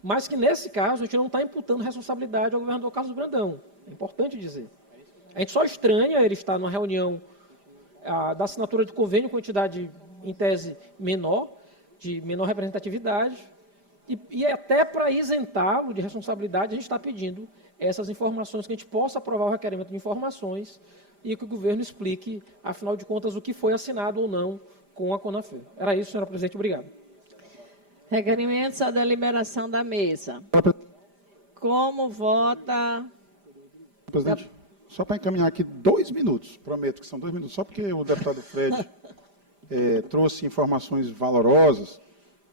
mas que nesse caso a gente não está imputando responsabilidade ao governador Carlos Brandão. É importante dizer. A gente só estranha ele estar numa reunião da assinatura de convênio com entidade, em tese, menor, de menor representatividade, e até para isentá-lo de responsabilidade, a gente está pedindo essas informações, que a gente possa aprovar o requerimento de informações e que o governo explique, afinal de contas, o que foi assinado ou não com a Conafé. Era isso, senhora presidente. Obrigado. Requerimentos à deliberação da mesa. Como vota... Presidente, só para encaminhar aqui 2 minutos, prometo que são 2 minutos, só porque o deputado Fred trouxe informações valorosas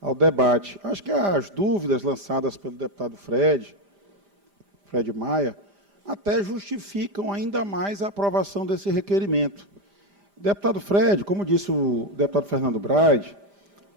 ao debate. Acho que as dúvidas lançadas pelo deputado Fred Maia, até justificam ainda mais a aprovação desse requerimento. Deputado Fred, como disse o deputado Fernando Braide,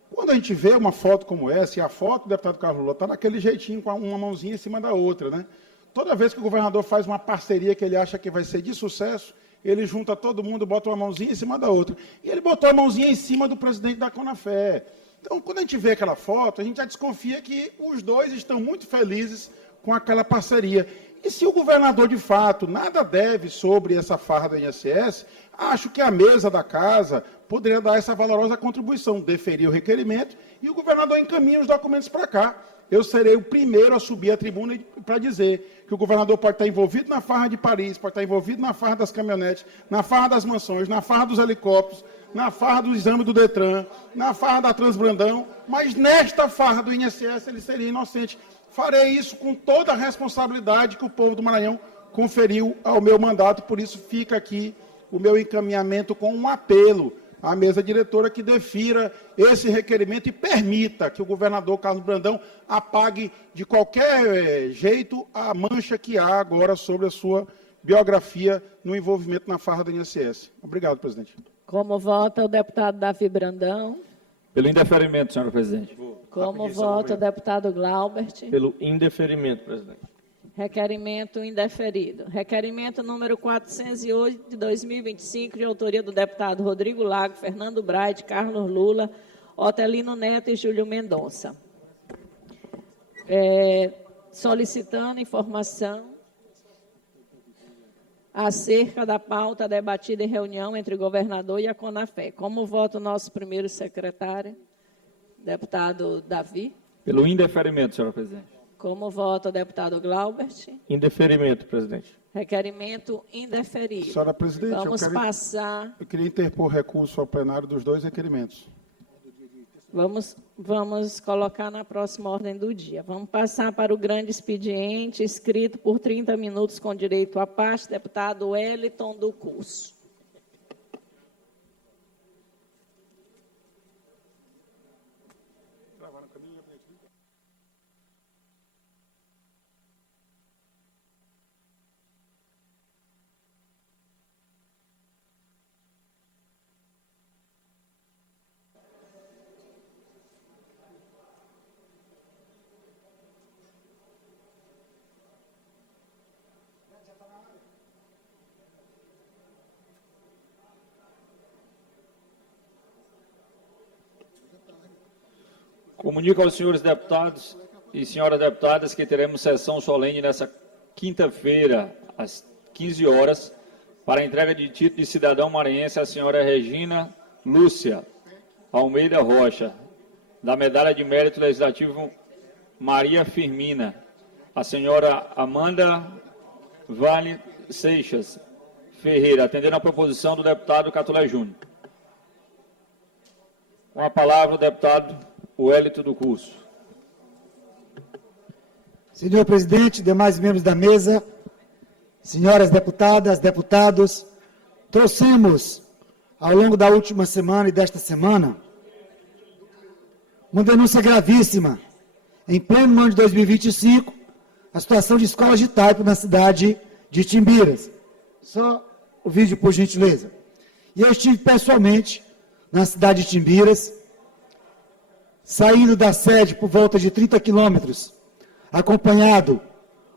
quando a gente vê uma foto como essa, e a foto do deputado Carlos Lula está naquele jeitinho, com uma mãozinha em cima da outra, né? Toda vez que o governador faz uma parceria que ele acha que vai ser de sucesso, ele junta todo mundo, bota uma mãozinha em cima da outra. E ele botou a mãozinha em cima do presidente da Conafé. Então, quando a gente vê aquela foto, a gente já desconfia que os dois estão muito felizes com aquela parceria. E se o governador, de fato, nada deve sobre essa farra da INSS, acho que a mesa da casa poderia dar essa valorosa contribuição, deferir o requerimento e o governador encaminha os documentos para cá. Eu serei o primeiro a subir à tribuna para dizer que o governador pode estar envolvido na farra de Paris, pode estar envolvido na farra das caminhonetes, na farra das mansões, na farra dos helicópteros, na farra do exame do Detran, na farra da Transbrandão, mas nesta farra do INSS ele seria inocente. Farei isso com toda a responsabilidade que o povo do Maranhão conferiu ao meu mandato, por isso fica aqui o meu encaminhamento com um apelo à mesa diretora que defira esse requerimento e permita que o governador Carlos Brandão apague de qualquer jeito a mancha que há agora sobre a sua biografia no envolvimento na farra do INSS. Obrigado, presidente. Como vota o deputado Davi Brandão? Pelo indeferimento, senhora presidente. Como vota o deputado Glaubert? Pelo indeferimento, presidente. Requerimento indeferido. Requerimento número 408 de 2025, de autoria do deputado Rodrigo Lago, Fernando Braide, Carlos Lula, Otelino Neto e Júlio Mendonça. Solicitando informação acerca da pauta debatida em reunião entre o governador e a CONAFE. Como vota o nosso primeiro secretário, deputado Davi? Pelo indeferimento, senhora presidente. Como vota o deputado Glaubert? Indeferimento, presidente. Requerimento indeferido. Senhora presidente, eu queria interpor recurso ao plenário dos dois requerimentos. Vamos colocar na próxima ordem do dia. Vamos passar para o grande expediente, escrito por 30 minutos com direito à parte, deputado Wellington do Curso. Comunico aos senhores deputados e senhoras deputadas que teremos sessão solene nessa quinta-feira, às 15 horas, para a entrega de título de cidadão maranhense à senhora Regina Lúcia Almeida Rocha, da Medalha de Mérito Legislativo Maria Firmina, a senhora Amanda Vale Seixas Ferreira, atendendo a proposição do deputado Catulé Júnior. Com a palavra o deputado Wellington do Curso. Senhor presidente, demais membros da mesa, senhoras deputadas, deputados, trouxemos, ao longo da última semana e desta semana, uma denúncia gravíssima, em pleno ano de 2025, a situação de escolas de taipo na cidade de Timbiras. Só o vídeo, por gentileza. E eu estive pessoalmente na cidade de Timbiras, saindo da sede por volta de 30 quilômetros, acompanhado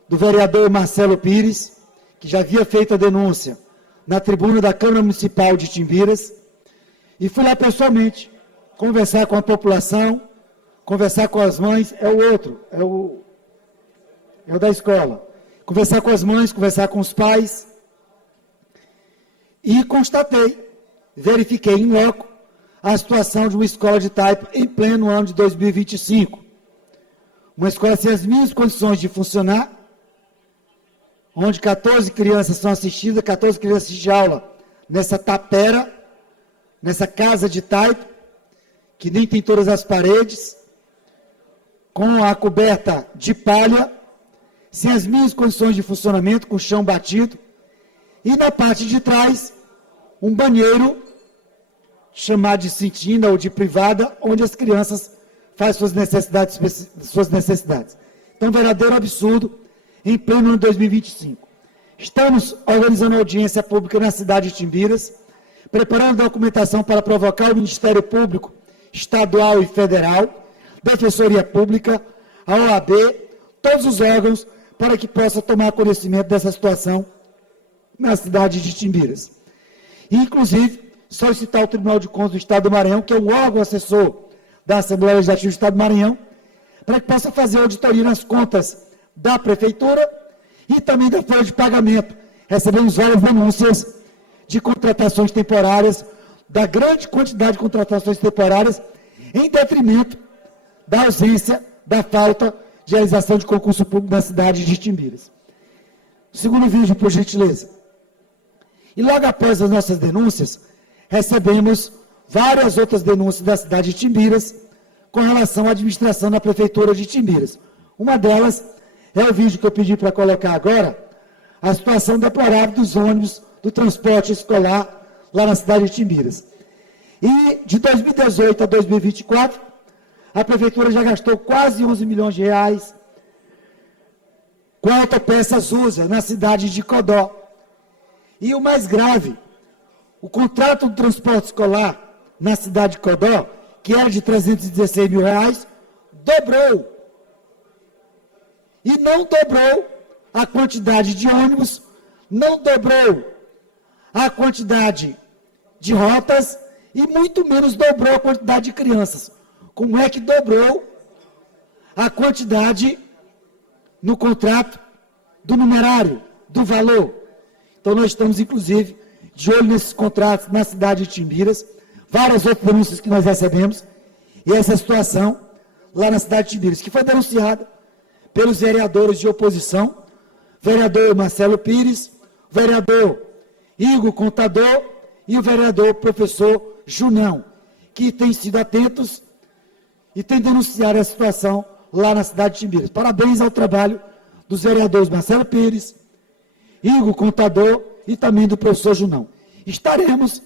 do vereador Marcelo Pires, que já havia feito a denúncia na tribuna da Câmara Municipal de Timbiras, e fui lá pessoalmente conversar com a população, conversar com as mães, é o da escola, conversar com as mães, conversar com os pais, e verifiquei em loco a situação de uma escola de taipo em pleno ano de 2025. Uma escola sem as mínimas condições de funcionar, onde 14 crianças são assistidas, 14 crianças de aula nessa tapera, nessa casa de taipo, que nem tem todas as paredes, com a coberta de palha, sem as mínimas condições de funcionamento, com o chão batido, e na parte de trás, um banheiro chamado de cintina ou de privada, onde as crianças fazem suas necessidades. Então, um verdadeiro absurdo em pleno ano de 2025. Estamos organizando audiência pública na cidade de Timbiras, preparando documentação para provocar o Ministério Público Estadual e Federal, Defensoria Pública, a OAB, todos os órgãos, para que possa tomar conhecimento dessa situação na cidade de Timbiras. E, inclusive, solicitar ao Tribunal de Contas do Estado do Maranhão, que é o órgão assessor da Assembleia Legislativa do Estado do Maranhão, para que possa fazer auditoria nas contas da Prefeitura e também da folha de pagamento. Recebemos várias denúncias de contratações temporárias, da grande quantidade de contratações temporárias, em detrimento da ausência, da falta de realização de concurso público na cidade de Timbiras. Segundo vídeo, por gentileza. E logo após as nossas denúncias, recebemos várias outras denúncias da cidade de Timbiras com relação à administração da prefeitura de Timbiras. Uma delas é o vídeo que eu pedi para colocar agora, a situação deplorável dos ônibus do transporte escolar lá na cidade de Timbiras. E de 2018 a 2024, a prefeitura já gastou quase 11 milhões de reais com autopeças USA na cidade de Codó. E o mais grave, o contrato do transporte escolar na cidade de Codó, que era de 316 mil reais, dobrou. E não dobrou a quantidade de ônibus, não dobrou a quantidade de rotas e muito menos dobrou a quantidade de crianças. Como é que dobrou a quantidade no contrato do numerário, do valor? Então nós estamos, inclusive, de olho nesses contratos na cidade de Timbiras, várias outras denúncias que nós recebemos, e essa situação lá na cidade de Timbiras, que foi denunciada pelos vereadores de oposição, vereador Marcelo Pires, vereador Igor Contador e o vereador professor Junão, que têm sido atentos e têm denunciado a situação lá na cidade de Timbiras. Parabéns ao trabalho dos vereadores Marcelo Pires, Igor Contador e também do professor Junão. Estaremos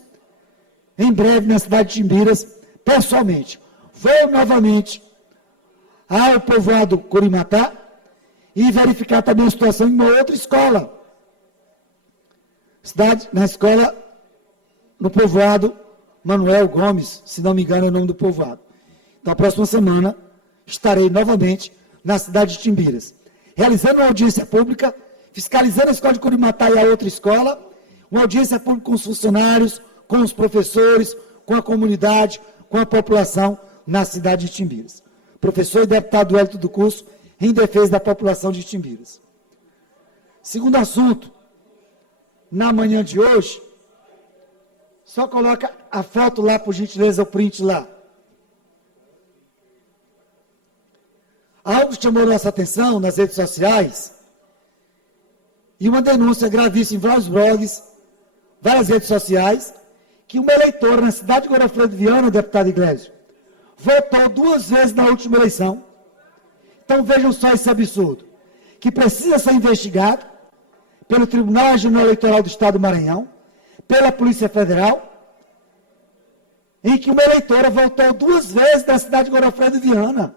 em breve na cidade de Timbiras, pessoalmente. Vou novamente ao povoado Curimatá e verificar também a situação em uma outra escola. Na escola, no povoado Manuel Gomes, se não me engano é o nome do povoado. Então, a próxima semana, estarei novamente na cidade de Timbiras, realizando uma audiência pública, fiscalizando a escola de Curimatá e a outra escola, uma audiência pública com os funcionários, com os professores, com a comunidade, com a população na cidade de Timbiras. Professor e deputado Hélito do Curso, em defesa da população de Timbiras. Segundo assunto, na manhã de hoje, só coloca a foto lá, por gentileza, o print lá. Algo que chamou nossa atenção nas redes sociais, e uma denúncia gravíssima em vários blogs, várias redes sociais, que uma eleitora na cidade de Godofredo Viana, deputado Iglesias, votou 2 vezes na última eleição. Então vejam só esse absurdo, que precisa ser investigado pelo Tribunal Regional Eleitoral do Estado do Maranhão, pela Polícia Federal, em que uma eleitora votou 2 vezes na cidade de Godofredo Viana.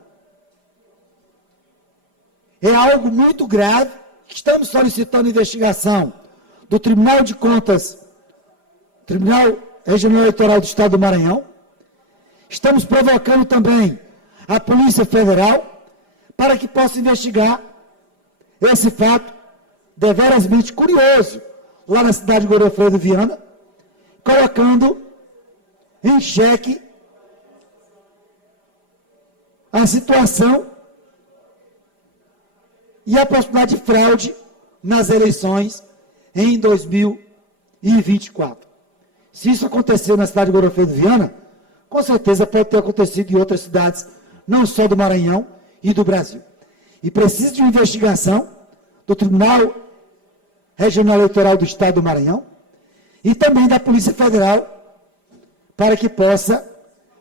É algo muito grave. Estamos solicitando investigação do Tribunal de Contas, Tribunal Regional Eleitoral do Estado do Maranhão. Estamos provocando também a Polícia Federal para que possa investigar esse fato deverasmente curioso lá na cidade de Godofredo Viana, colocando em xeque a situação e a possibilidade de fraude nas eleições em 2024. Se isso aconteceu na cidade de Godofredo Viana, com certeza pode ter acontecido em outras cidades, não só do Maranhão e do Brasil. E precisa de uma investigação do Tribunal Regional Eleitoral do Estado do Maranhão e também da Polícia Federal para que possa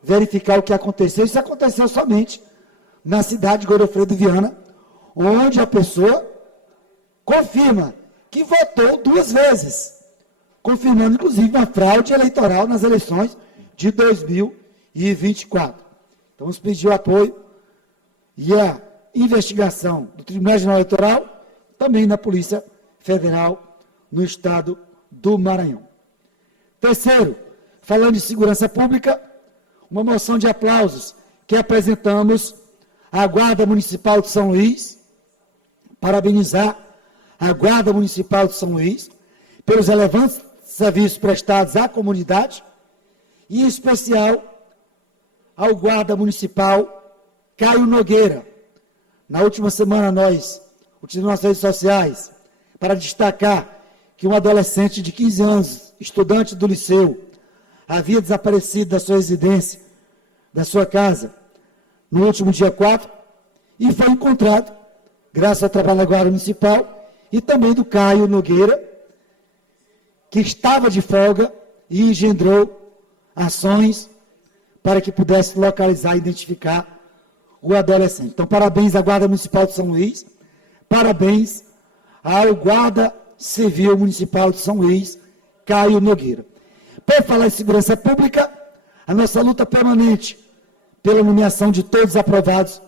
verificar o que aconteceu. Isso aconteceu somente na cidade de Godofredo Viana, onde a pessoa confirma que votou 2 vezes, confirmando, inclusive, uma fraude eleitoral nas eleições de 2024. Então, vamos pedir o apoio e a investigação do Tribunal Regional Eleitoral, também da Polícia Federal no Estado do Maranhão. Terceiro, falando de segurança pública, uma moção de aplausos que apresentamos à Guarda Municipal de São Luís, parabenizar a Guarda Municipal de São Luís pelos relevantes serviços prestados à comunidade, e em especial ao Guarda Municipal Caio Nogueira. Na última semana nós utilizamos nossas redes sociais para destacar que um adolescente de 15 anos, estudante do liceu, havia desaparecido da sua residência, da sua casa, no último dia 4, e foi encontrado, graças ao trabalho da Guarda Municipal, e também do Caio Nogueira, que estava de folga e engendrou ações para que pudesse localizar e identificar o adolescente. Então, parabéns à Guarda Municipal de São Luís, parabéns ao Guarda Civil Municipal de São Luís, Caio Nogueira. Para falar em segurança pública, a nossa luta permanente pela nomeação de todos os aprovados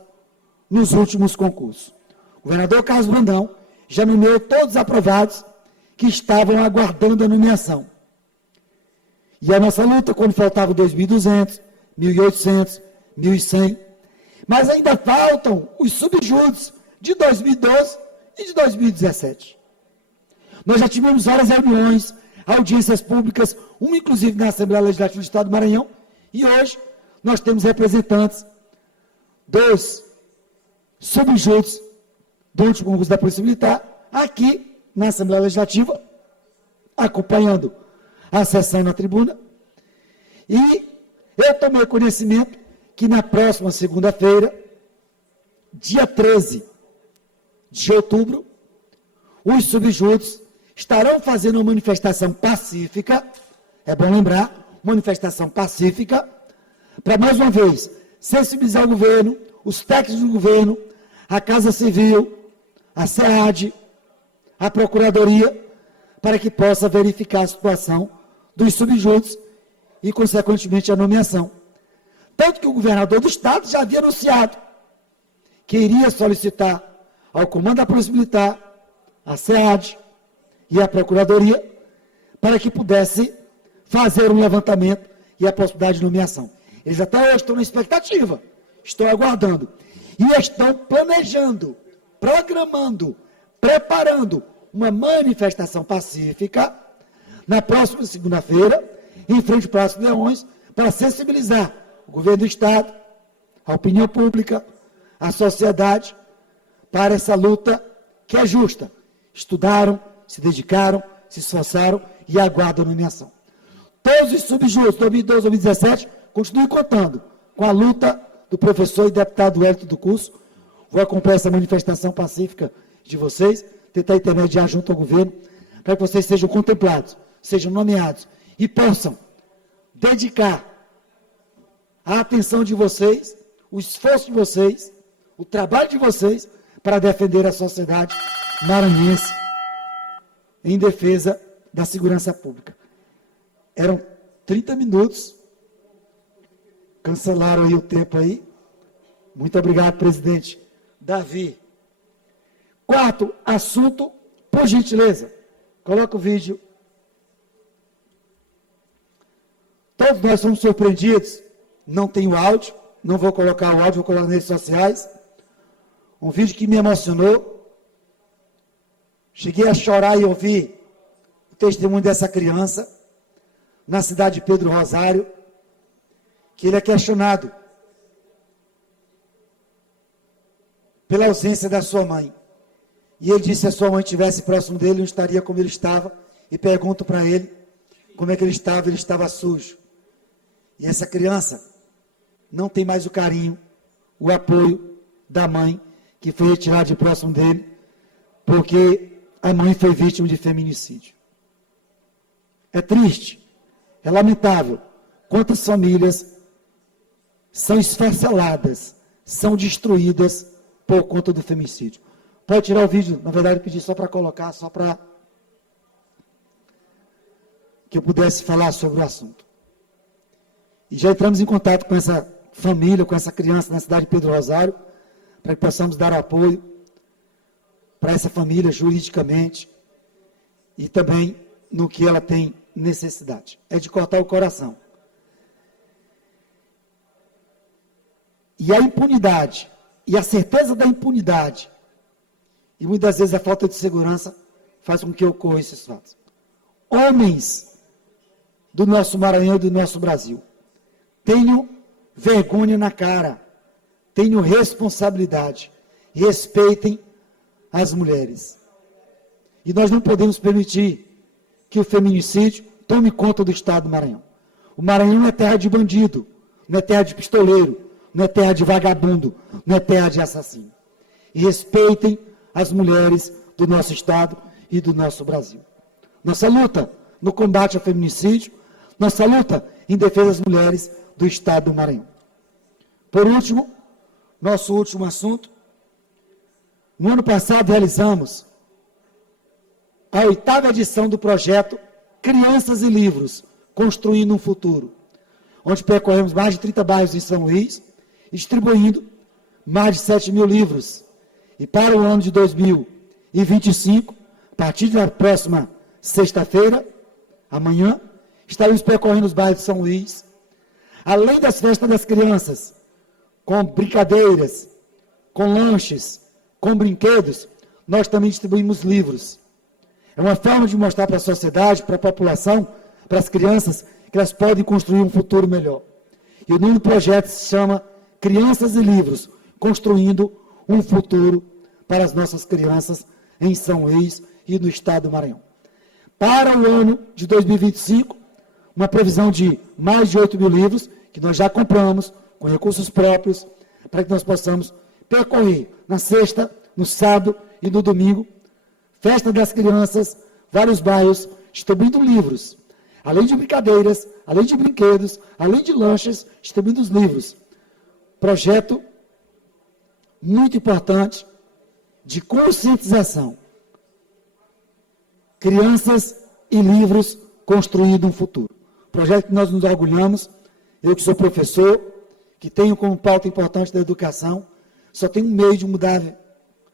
nos últimos concursos. O governador Carlos Brandão já nomeou todos os aprovados que estavam aguardando a nomeação. E a nossa luta, quando faltavam 2.200, 1.800, 1.100, mas ainda faltam os subjúdices de 2012 e de 2017. Nós já tivemos várias reuniões, audiências públicas, uma inclusive na Assembleia Legislativa do Estado do Maranhão, e hoje nós temos representantes dos subjúdices do último concurso da Polícia Militar, aqui na Assembleia Legislativa, acompanhando a sessão na tribuna, e eu tomei conhecimento que na próxima segunda-feira, dia 13 de outubro, os subjúdices estarão fazendo uma manifestação pacífica, é bom lembrar, manifestação pacífica, para mais uma vez sensibilizar o governo, os técnicos do governo, a Casa Civil, a SEAD, a Procuradoria, para que possa verificar a situação dos subjúdices e, consequentemente, a nomeação. Tanto que o governador do Estado já havia anunciado que iria solicitar ao Comando da Polícia Militar, a SEAD e a Procuradoria, para que pudesse fazer um levantamento e a possibilidade de nomeação. Eles até hoje estão na expectativa, estão aguardando, e estão planejando, programando, preparando uma manifestação pacífica na próxima segunda-feira, em frente ao Palácio Leões, para sensibilizar o governo do Estado, a opinião pública, a sociedade, para essa luta que é justa. Estudaram, se dedicaram, se esforçaram e aguardam a nomeação. Todos os subjúdices, 2012, 2017, continuem contando com a luta do professor e deputado Hélito do curso. Vou acompanhar essa manifestação pacífica de vocês, tentar intermediar junto ao governo, para que vocês sejam contemplados, sejam nomeados e possam dedicar a atenção de vocês, o esforço de vocês, o trabalho de vocês para defender a sociedade maranhense em defesa da segurança pública. Eram 30 minutos, cancelaram aí o tempo aí. Muito obrigado, presidente Davi. Quarto assunto, por gentileza, coloca o vídeo. Todos nós fomos surpreendidos, não tem o áudio, não vou colocar o áudio, vou colocar nas redes sociais. Um vídeo que me emocionou. Cheguei a chorar e ouvir o testemunho dessa criança na cidade de Pedro Rosário, que ele é questionado pela ausência da sua mãe. E ele disse que se a sua mãe estivesse próximo dele, não estaria como ele estava. E pergunto para ele como é que ele estava sujo. E essa criança não tem mais o carinho, o apoio da mãe, que foi retirada de próximo dele, porque a mãe foi vítima de feminicídio. É triste, é lamentável quantas famílias são esfarceladas, são destruídas por conta do feminicídio. Pode tirar o vídeo, na verdade eu pedi só para colocar, só para que eu pudesse falar sobre o assunto. E já entramos em contato com essa família, com essa criança na cidade de Pedro Rosário, para que possamos dar apoio para essa família juridicamente e também no que ela tem necessidade. É de cortar o coração. E a impunidade, e a certeza da impunidade, e muitas vezes a falta de segurança faz com que ocorram esses fatos. Homens do nosso Maranhão e do nosso Brasil, tenham vergonha na cara, tenham responsabilidade, respeitem as mulheres. E nós não podemos permitir que o feminicídio tome conta do Estado do Maranhão. O Maranhão não é terra de bandido, não é terra de pistoleiro, não é terra de vagabundo, não é terra de assassino. E respeitem as mulheres do nosso Estado e do nosso Brasil. Nossa luta no combate ao feminicídio, nossa luta em defesa das mulheres do Estado do Maranhão. Por último, nosso último assunto. No ano passado, realizamos a 8ª edição do projeto Crianças e Livros, Construindo um Futuro, onde percorremos mais de 30 bairros em São Luís, distribuindo mais de 7 mil livros. E para o ano de 2025, a partir da próxima sexta-feira, amanhã, estaremos percorrendo os bairros de São Luís, além das festas das crianças, com brincadeiras, com lanches, com brinquedos, nós também distribuímos livros. É uma forma de mostrar para a sociedade, para a população, para as crianças, que elas podem construir um futuro melhor. E o nome do projeto se chama Crianças e Livros, Construindo um Futuro para as nossas crianças em São Luís e no Estado do Maranhão. Para o ano de 2025, uma previsão de mais de 8 mil livros, que nós já compramos, com recursos próprios, para que nós possamos percorrer na sexta, no sábado e no domingo, festa das crianças, vários bairros, distribuindo livros, além de brincadeiras, além de brinquedos, além de lanches, distribuindo os livros. Projeto muito importante de conscientização. Crianças e livros construindo um futuro. Projeto que nós nos orgulhamos, eu que sou professor, que tenho como pauta importante da educação, só tem um meio de mudar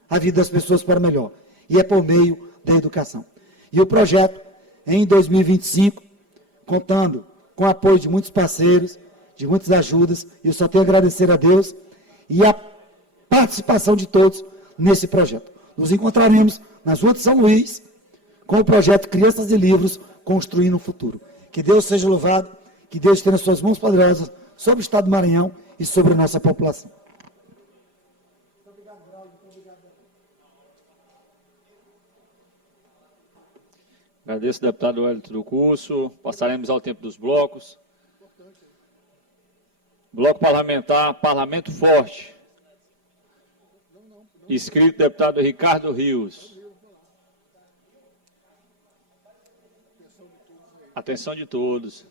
a vida das pessoas para melhor, e é por meio da educação. E o projeto, em 2025, contando com o apoio de muitos parceiros, de muitas ajudas, e eu só tenho a agradecer a Deus e a participação de todos nesse projeto. Nos encontraremos nas ruas de São Luís com o projeto Crianças e Livros, Construindo um Futuro. Que Deus seja louvado, que Deus tenha suas mãos poderosas sobre o Estado do Maranhão e sobre a nossa população. Agradeço, deputado Wellington do Curso. Passaremos ao tempo dos blocos. Bloco parlamentar, Parlamento Forte. Inscrito, deputado Ricardo Rios. Atenção de todos.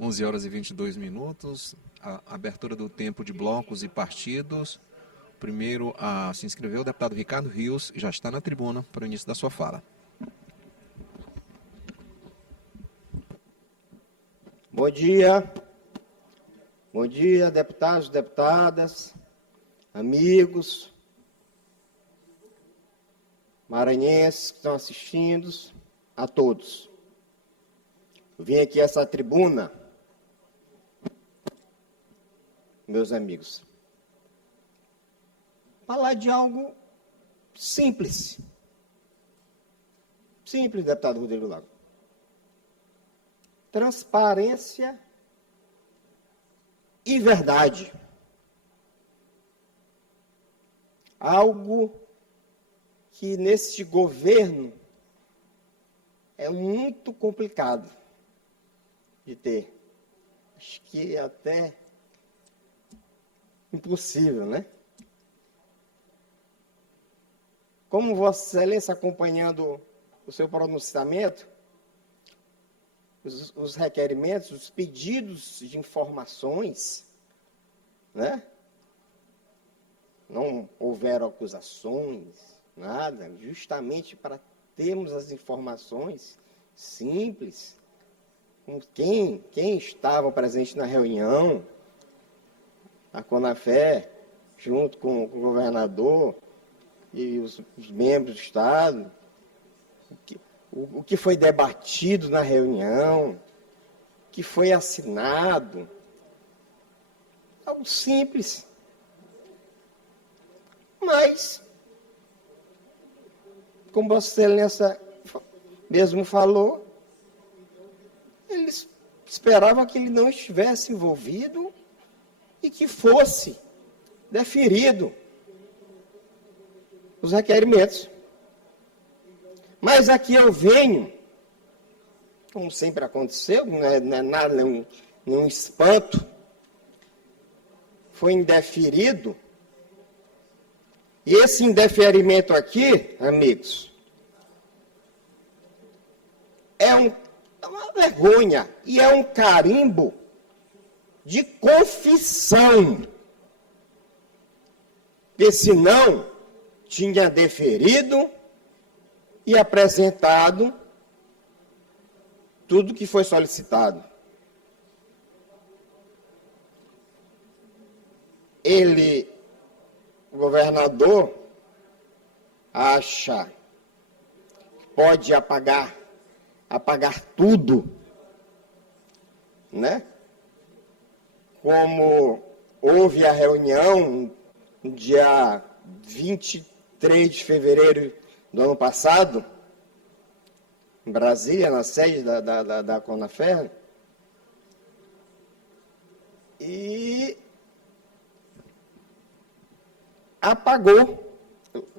Onze horas e 22 minutos, a abertura do tempo de blocos e partidos. Primeiro a se inscrever o deputado Ricardo Rios, já está na tribuna para o início da sua fala. Bom dia. Bom dia, deputados, deputadas, amigos, maranhenses que estão assistindo, a todos. Eu vim aqui a essa tribuna, meus amigos, falar de algo simples. Simples, deputado Rodrigo Lago. Transparência e verdade. Algo que nesse governo é muito complicado de ter. Acho que é até impossível, né? Como Vossa Excelência, acompanhando o seu pronunciamento, os requerimentos, os pedidos de informações, né? Não houveram acusações, nada, justamente para termos as informações simples, com quem estava presente na reunião, a Conafé, junto com o governador e os membros do Estado, o que foi debatido na reunião, o que foi assinado, algo simples. Mas, como Vossa Excelência mesmo falou, eles esperavam que ele não estivesse envolvido e que fosse deferido os requerimentos. Mas aqui eu venho, como sempre aconteceu, não é nada, nenhum espanto, foi indeferido. E esse indeferimento aqui, amigos, é uma vergonha e é um carimbo de confissão. Porque senão tinha deferido e apresentado tudo que foi solicitado. O governador, acha que pode apagar tudo, né? Como houve a reunião no dia 23 de fevereiro do ano passado, em Brasília, na sede da Conaferro, e apagou,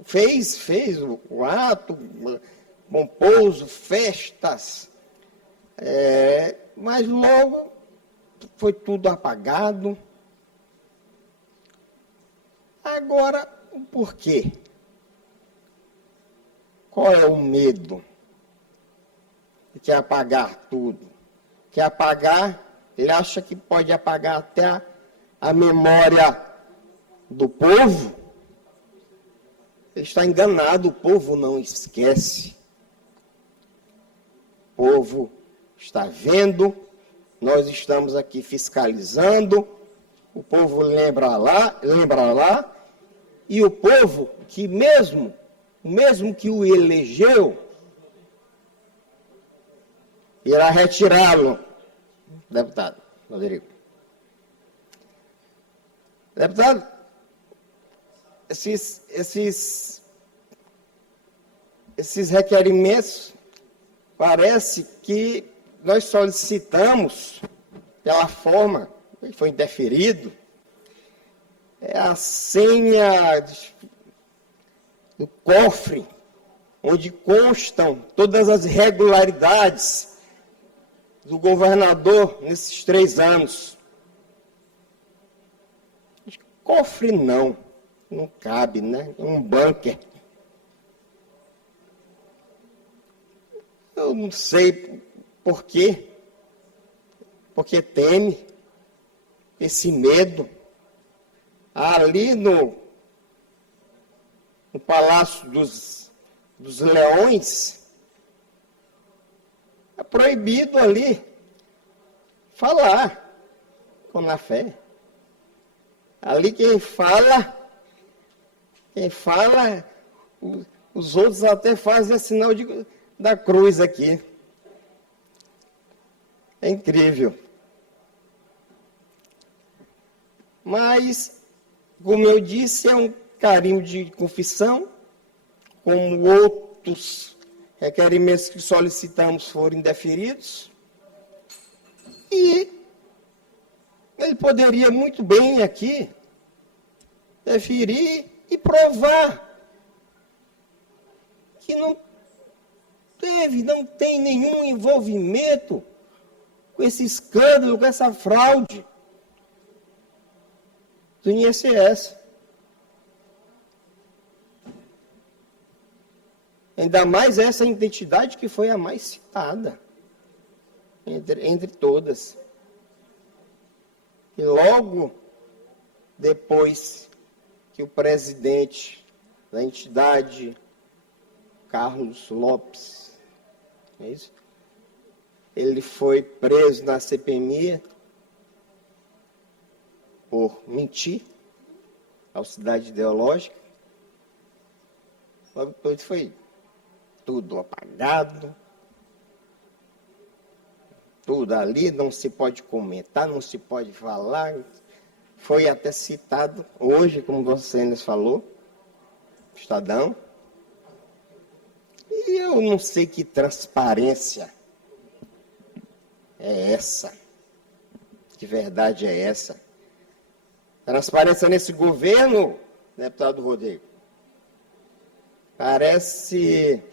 fez o ato pomposo, festas, mas logo foi tudo apagado. Agora, por quê? Qual é o medo? Quer apagar tudo. Quer apagar, ele acha que pode apagar até a memória do povo. Ele está enganado, o povo não esquece. O povo está vendo, nós estamos aqui fiscalizando, o povo lembra lá, e o povo que mesmo que o elegeu, irá retirá-lo, deputado Rodrigo. Deputado, esses requerimentos, parece que nós solicitamos, pela forma que foi indeferido, a senha do cofre, onde constam todas as irregularidades do governador nesses 3 anos. Cofre não cabe, né? É um bunker. Eu não sei por quê. Porque teme esse medo. Ali no Palácio dos Leões, é proibido ali falar com a fé. Ali quem fala, os outros até fazem sinal da cruz aqui. É incrível. Mas, como eu disse, é um carimbo de confissão, como outros requerimentos que solicitamos foram indeferidos. E ele poderia muito bem aqui deferir e provar que não tem nenhum envolvimento com esse escândalo, com essa fraude do INSS. Ainda mais essa identidade que foi a mais citada entre todas. E logo depois que o presidente da entidade, Carlos Lopes, é isso? Ele foi preso na CPMI por mentir à Cidade Ideológica. Logo depois foi tudo apagado, tudo ali, não se pode comentar, não se pode falar. Foi até citado hoje, como você falou, Estadão. E eu não sei que transparência é essa, que verdade é essa. Transparência nesse governo, deputado Rodrigo, parece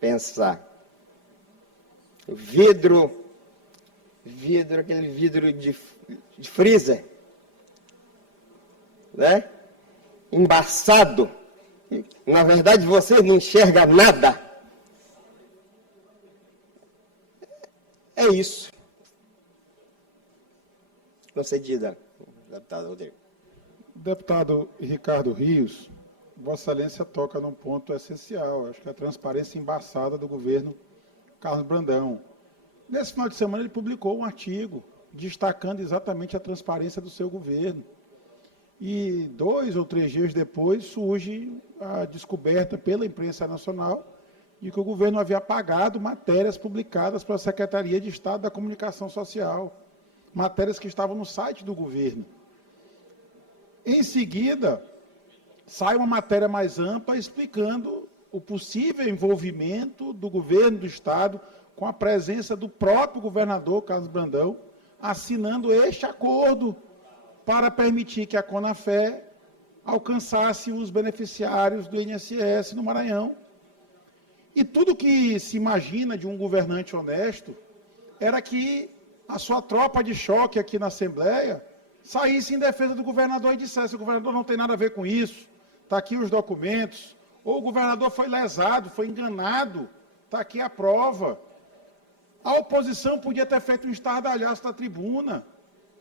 pensar. Vidro, aquele vidro de freezer, né? Embaçado. Na verdade, você não enxerga nada. É isso. Concedida, deputado Rodrigo. Deputado Ricardo Rios, Vossa Excelência toca num ponto essencial, acho que é a transparência embaçada do governo Carlos Brandão. Nesse final de semana, ele publicou um artigo destacando exatamente a transparência do seu governo. E 2 ou 3 dias depois surge a descoberta pela imprensa nacional de que o governo havia apagado matérias publicadas pela Secretaria de Estado da Comunicação Social, matérias que estavam no site do governo. Em seguida, sai uma matéria mais ampla explicando o possível envolvimento do governo do Estado com a presença do próprio governador Carlos Brandão, assinando este acordo para permitir que a Conafé alcançasse os beneficiários do INSS no Maranhão. E tudo que se imagina de um governante honesto era que a sua tropa de choque aqui na Assembleia saísse em defesa do governador e dissesse: o governador não tem nada a ver com isso, está aqui os documentos, ou o governador foi lesado, foi enganado, está aqui a prova. A oposição podia ter feito um estardalhaço da tribuna,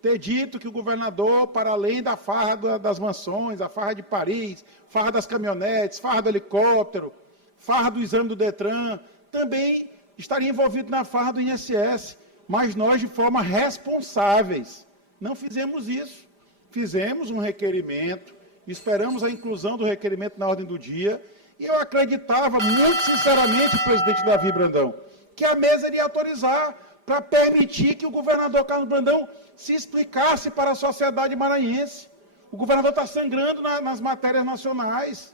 ter dito que o governador, para além da farra das mansões, a farra de Paris, farra das caminhonetes, farra do helicóptero, farra do exame do Detran, também estaria envolvido na farra do INSS, mas nós, de forma responsáveis, não fizemos isso. Fizemos um requerimento, esperamos a inclusão do requerimento na ordem do dia, e eu acreditava, muito sinceramente, presidente Davi Brandão, que a mesa iria autorizar para permitir que o governador Carlos Brandão se explicasse para a sociedade maranhense. O governador está sangrando nas matérias nacionais,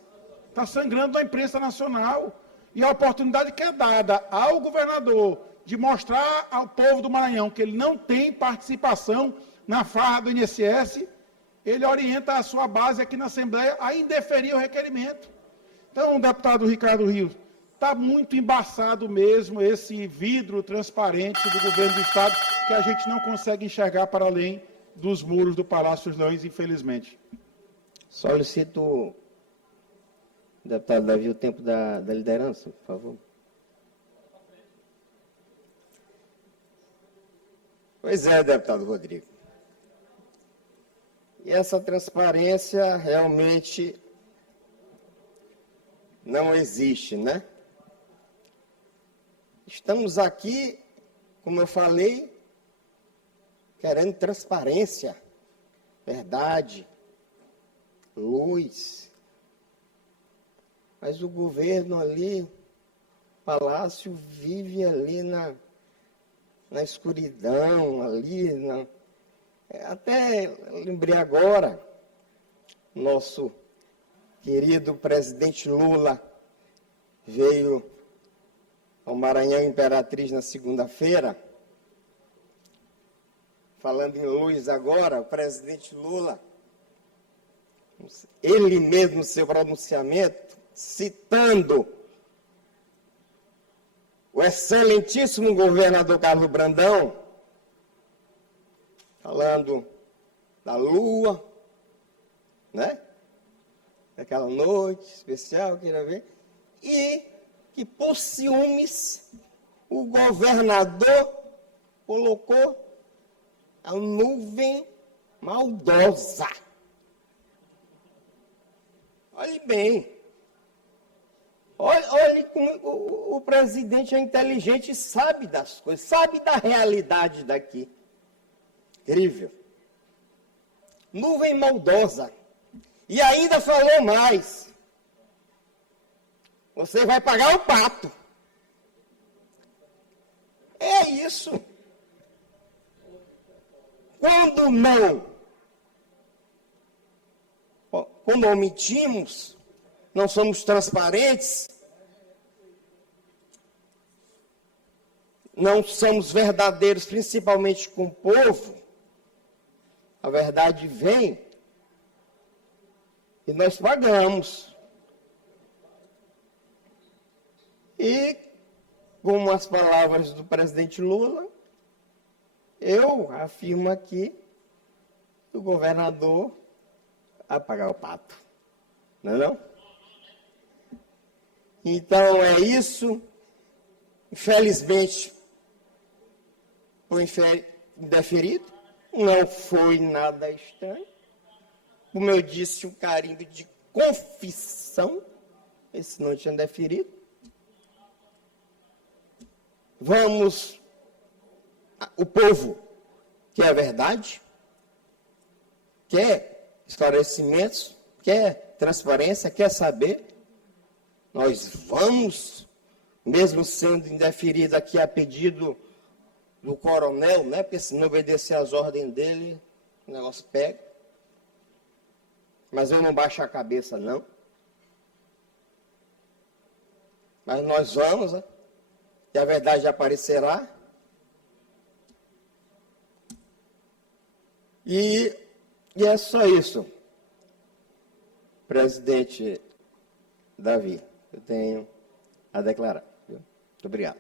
está sangrando na imprensa nacional, e a oportunidade que é dada ao governador de mostrar ao povo do Maranhão que ele não tem participação na farra do INSS, ele orienta a sua base aqui na Assembleia a indeferir o requerimento. Então, deputado Ricardo Rios, está muito embaçado mesmo esse vidro transparente do governo do Estado, que a gente não consegue enxergar para além dos muros do Palácio dos Leões, infelizmente. Solicito, deputado Davi, o tempo da liderança, por favor. Pois é, deputado Rodrigo. E essa transparência realmente não existe, né? Estamos aqui, como eu falei, querendo transparência, verdade, luz. Mas o governo ali, o palácio, vive ali na escuridão, ali. Até lembrei agora, nosso querido presidente Lula veio ao Maranhão Imperatriz na segunda-feira. Falando em luz agora, o presidente Lula, ele mesmo no seu pronunciamento, citando o excelentíssimo governador Carlos Brandão, falando da lua, né? Daquela noite especial, queira ver, e que, por ciúmes, o governador colocou a nuvem maldosa. Olhe bem. Olhe como o presidente é inteligente e sabe das coisas, sabe da realidade daqui. Incrível. Nuvem maldosa. E ainda falou mais. Você vai pagar o pato. É isso. Quando omitimos, não somos transparentes, não somos verdadeiros, principalmente com o povo, a verdade vem e nós pagamos. E como as palavras do presidente Lula, eu afirmo aqui que o governador vai pagar o pato. Não é não? Então é isso. Infelizmente, foi indeferido. Não foi nada estranho. Como eu disse, um carimbo de confissão. Esse não tinha deferido. Vamos, o povo quer a verdade, quer esclarecimentos, quer transparência, quer saber. Nós vamos, mesmo sendo indeferido aqui a pedido do coronel, né? Porque se não obedecer às ordens dele, o negócio pega. Mas eu não baixo a cabeça, não. Mas nós vamos, né? E a verdade aparecerá. E é só isso, presidente Davi, eu tenho a declarar. Viu? Muito obrigado.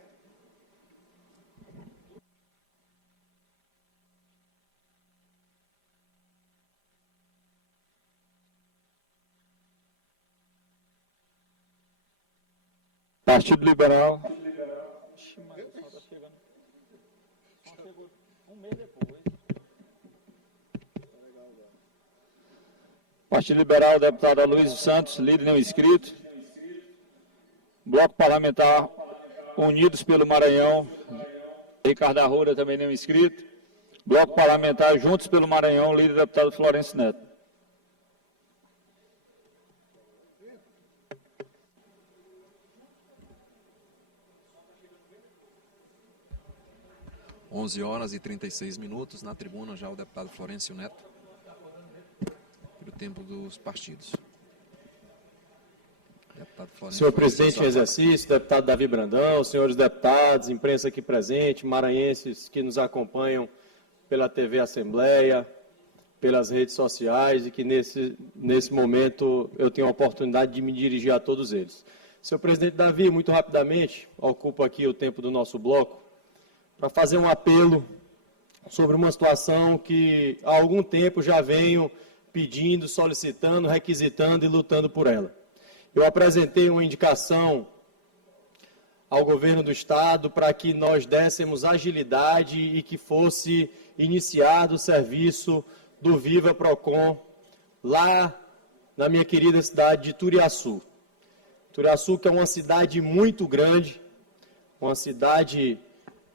Partido Liberal. Partido Liberal, deputado Aloysio Santos, líder não inscrito. Bloco Parlamentar Unidos pelo Maranhão, Ricardo Arruda, também não inscrito. Bloco Parlamentar Juntos pelo Maranhão, líder deputado Florencio Neto. (11h36) na tribuna já o deputado Florencio Neto, pelo tempo dos partidos. Senhor presidente em exercício, deputado Davi Brandão, senhores deputados, imprensa aqui presente, maranhenses que nos acompanham pela TV Assembleia, pelas redes sociais e que nesse momento eu tenho a oportunidade de me dirigir a todos eles. Senhor presidente Davi, muito rapidamente, ocupo aqui o tempo do nosso bloco, para fazer um apelo sobre uma situação que há algum tempo já venho pedindo, solicitando, requisitando e lutando por ela. Eu apresentei uma indicação ao governo do Estado para que nós dessemos agilidade e que fosse iniciado o serviço do Viva Procon lá na minha querida cidade de Turiaçu. Turiaçu, que é uma cidade muito grande, uma cidade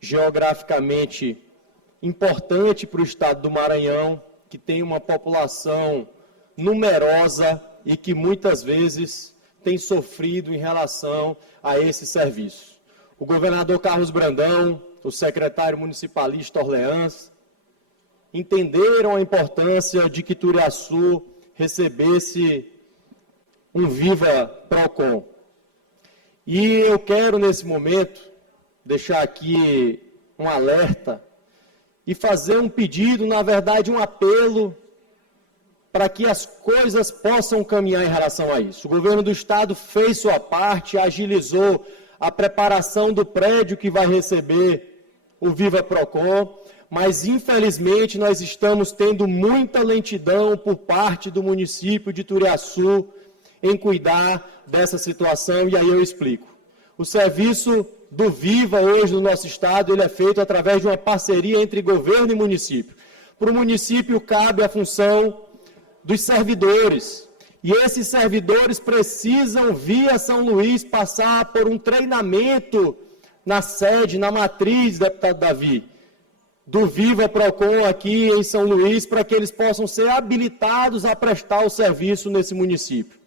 geograficamente importante para o estado do Maranhão, que tem uma população numerosa e que muitas vezes tem sofrido em relação a esse serviço. O governador Carlos Brandão, o secretário municipalista Orleans, entenderam a importância de que Turiaçu recebesse um Viva Procon. E eu quero, nesse momento, deixar aqui um alerta e fazer um pedido, na verdade, um apelo para que as coisas possam caminhar em relação a isso. O governo do Estado fez sua parte, agilizou a preparação do prédio que vai receber o Viva Procon, mas, infelizmente, nós estamos tendo muita lentidão por parte do município de Turiaçu em cuidar dessa situação, e aí eu explico. O serviço do Viva hoje no nosso estado, ele é feito através de uma parceria entre governo e município. Para o município cabe a função dos servidores, e esses servidores precisam, via São Luís, passar por um treinamento na sede, na matriz, deputado Davi, do Viva Procon aqui em São Luís, para que eles possam ser habilitados a prestar o serviço nesse município.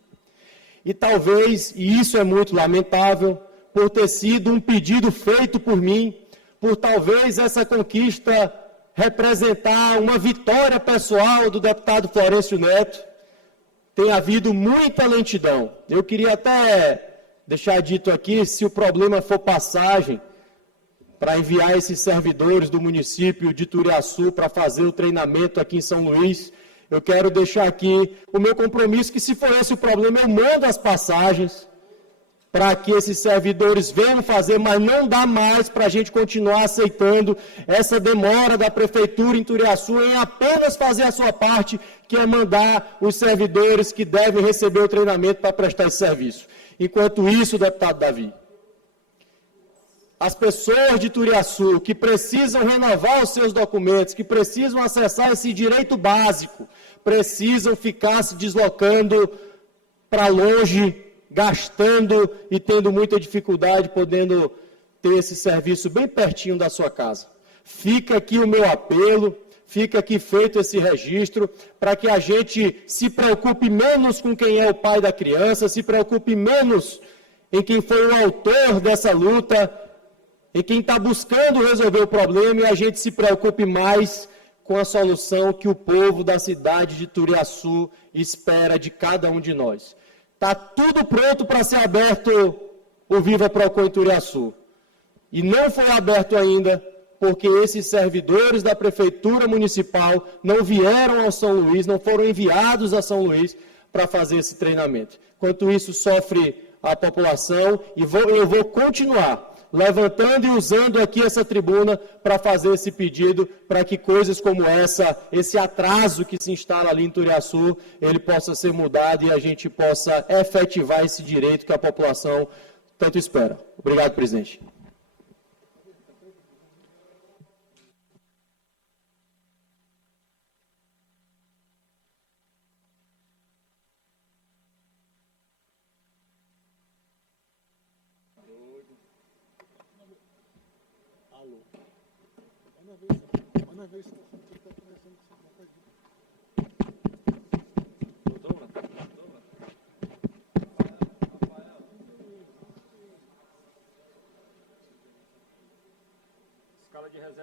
E talvez, e isso é muito lamentável, por ter sido um pedido feito por mim, por talvez essa conquista representar uma vitória pessoal do deputado Florencio Neto, tem havido muita lentidão. Eu queria até deixar dito aqui, se o problema for passagem, para enviar esses servidores do município de Turiaçu para fazer o treinamento aqui em São Luís, eu quero deixar aqui o meu compromisso que, se for esse o problema, eu mando as passagens para que esses servidores venham fazer, mas não dá mais para a gente continuar aceitando essa demora da Prefeitura em Turiaçu em apenas fazer a sua parte, que é mandar os servidores que devem receber o treinamento para prestar esse serviço. Enquanto isso, deputado Davi, as pessoas de Turiaçu que precisam renovar os seus documentos, que precisam acessar esse direito básico, precisam ficar se deslocando para longe, gastando e tendo muita dificuldade, podendo ter esse serviço bem pertinho da sua casa. Fica aqui o meu apelo, fica aqui feito esse registro, para que a gente se preocupe menos com quem é o pai da criança, se preocupe menos em quem foi o autor dessa luta, em quem está buscando resolver o problema, e a gente se preocupe mais com a solução que o povo da cidade de Turiaçu espera de cada um de nós. Está tudo pronto para ser aberto o Viva Procon em Turiaçu. E não foi aberto ainda porque esses servidores da Prefeitura Municipal não vieram ao São Luís, não foram enviados a São Luís para fazer esse treinamento. Enquanto isso, sofre a população e eu vou continuar levantando e usando aqui essa tribuna para fazer esse pedido, para que coisas como essa, esse atraso que se instala ali em Turiaçu, ele possa ser mudado e a gente possa efetivar esse direito que a população tanto espera. Obrigado, presidente.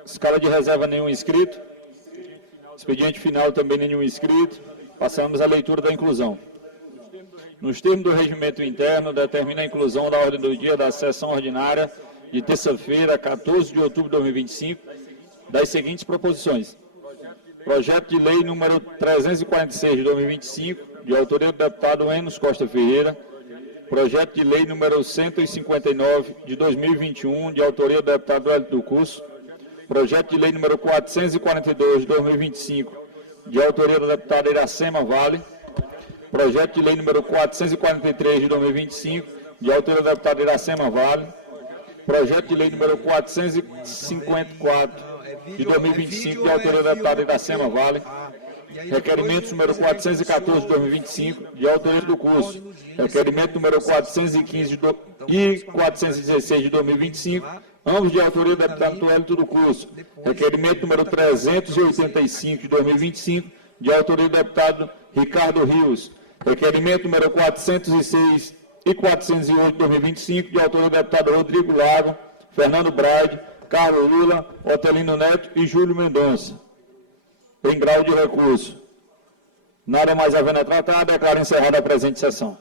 Escala de reserva, nenhum inscrito. Expediente final, também nenhum inscrito. Passamos à leitura da inclusão. Nos termos do regimento interno, determina a inclusão da ordem do dia da sessão ordinária de terça-feira, 14 de outubro de 2025, das seguintes proposições. Projeto de lei número 346 de 2025, de autoria do deputado Enos Costa Ferreira. Projeto de lei número 159 de 2021, de autoria do deputado Hélio do Curso. Projeto de lei número 442 de 2025, de autoria do deputado Iracema Vale. Projeto de lei número 443 de 2025, de autoria do deputado Iracema Vale. Projeto de lei número 454 de 2025, de autoria do deputado Iracema Vale. Requerimentos número 414 de 2025, de autoria do curso. Requerimento número 415 e 416 de 2025, ambos de autoria do deputado Hélio do Curso. Requerimento número 385 de 2025, de autoria do deputado Ricardo Rios. Requerimento número 406 e 408 de 2025, de autoria do deputado Rodrigo Lago, Fernando Braide, Carlos Lula, Otelino Neto e Júlio Mendonça. Em grau de recurso. Nada mais havendo a tratar, declaro encerrada a presente sessão.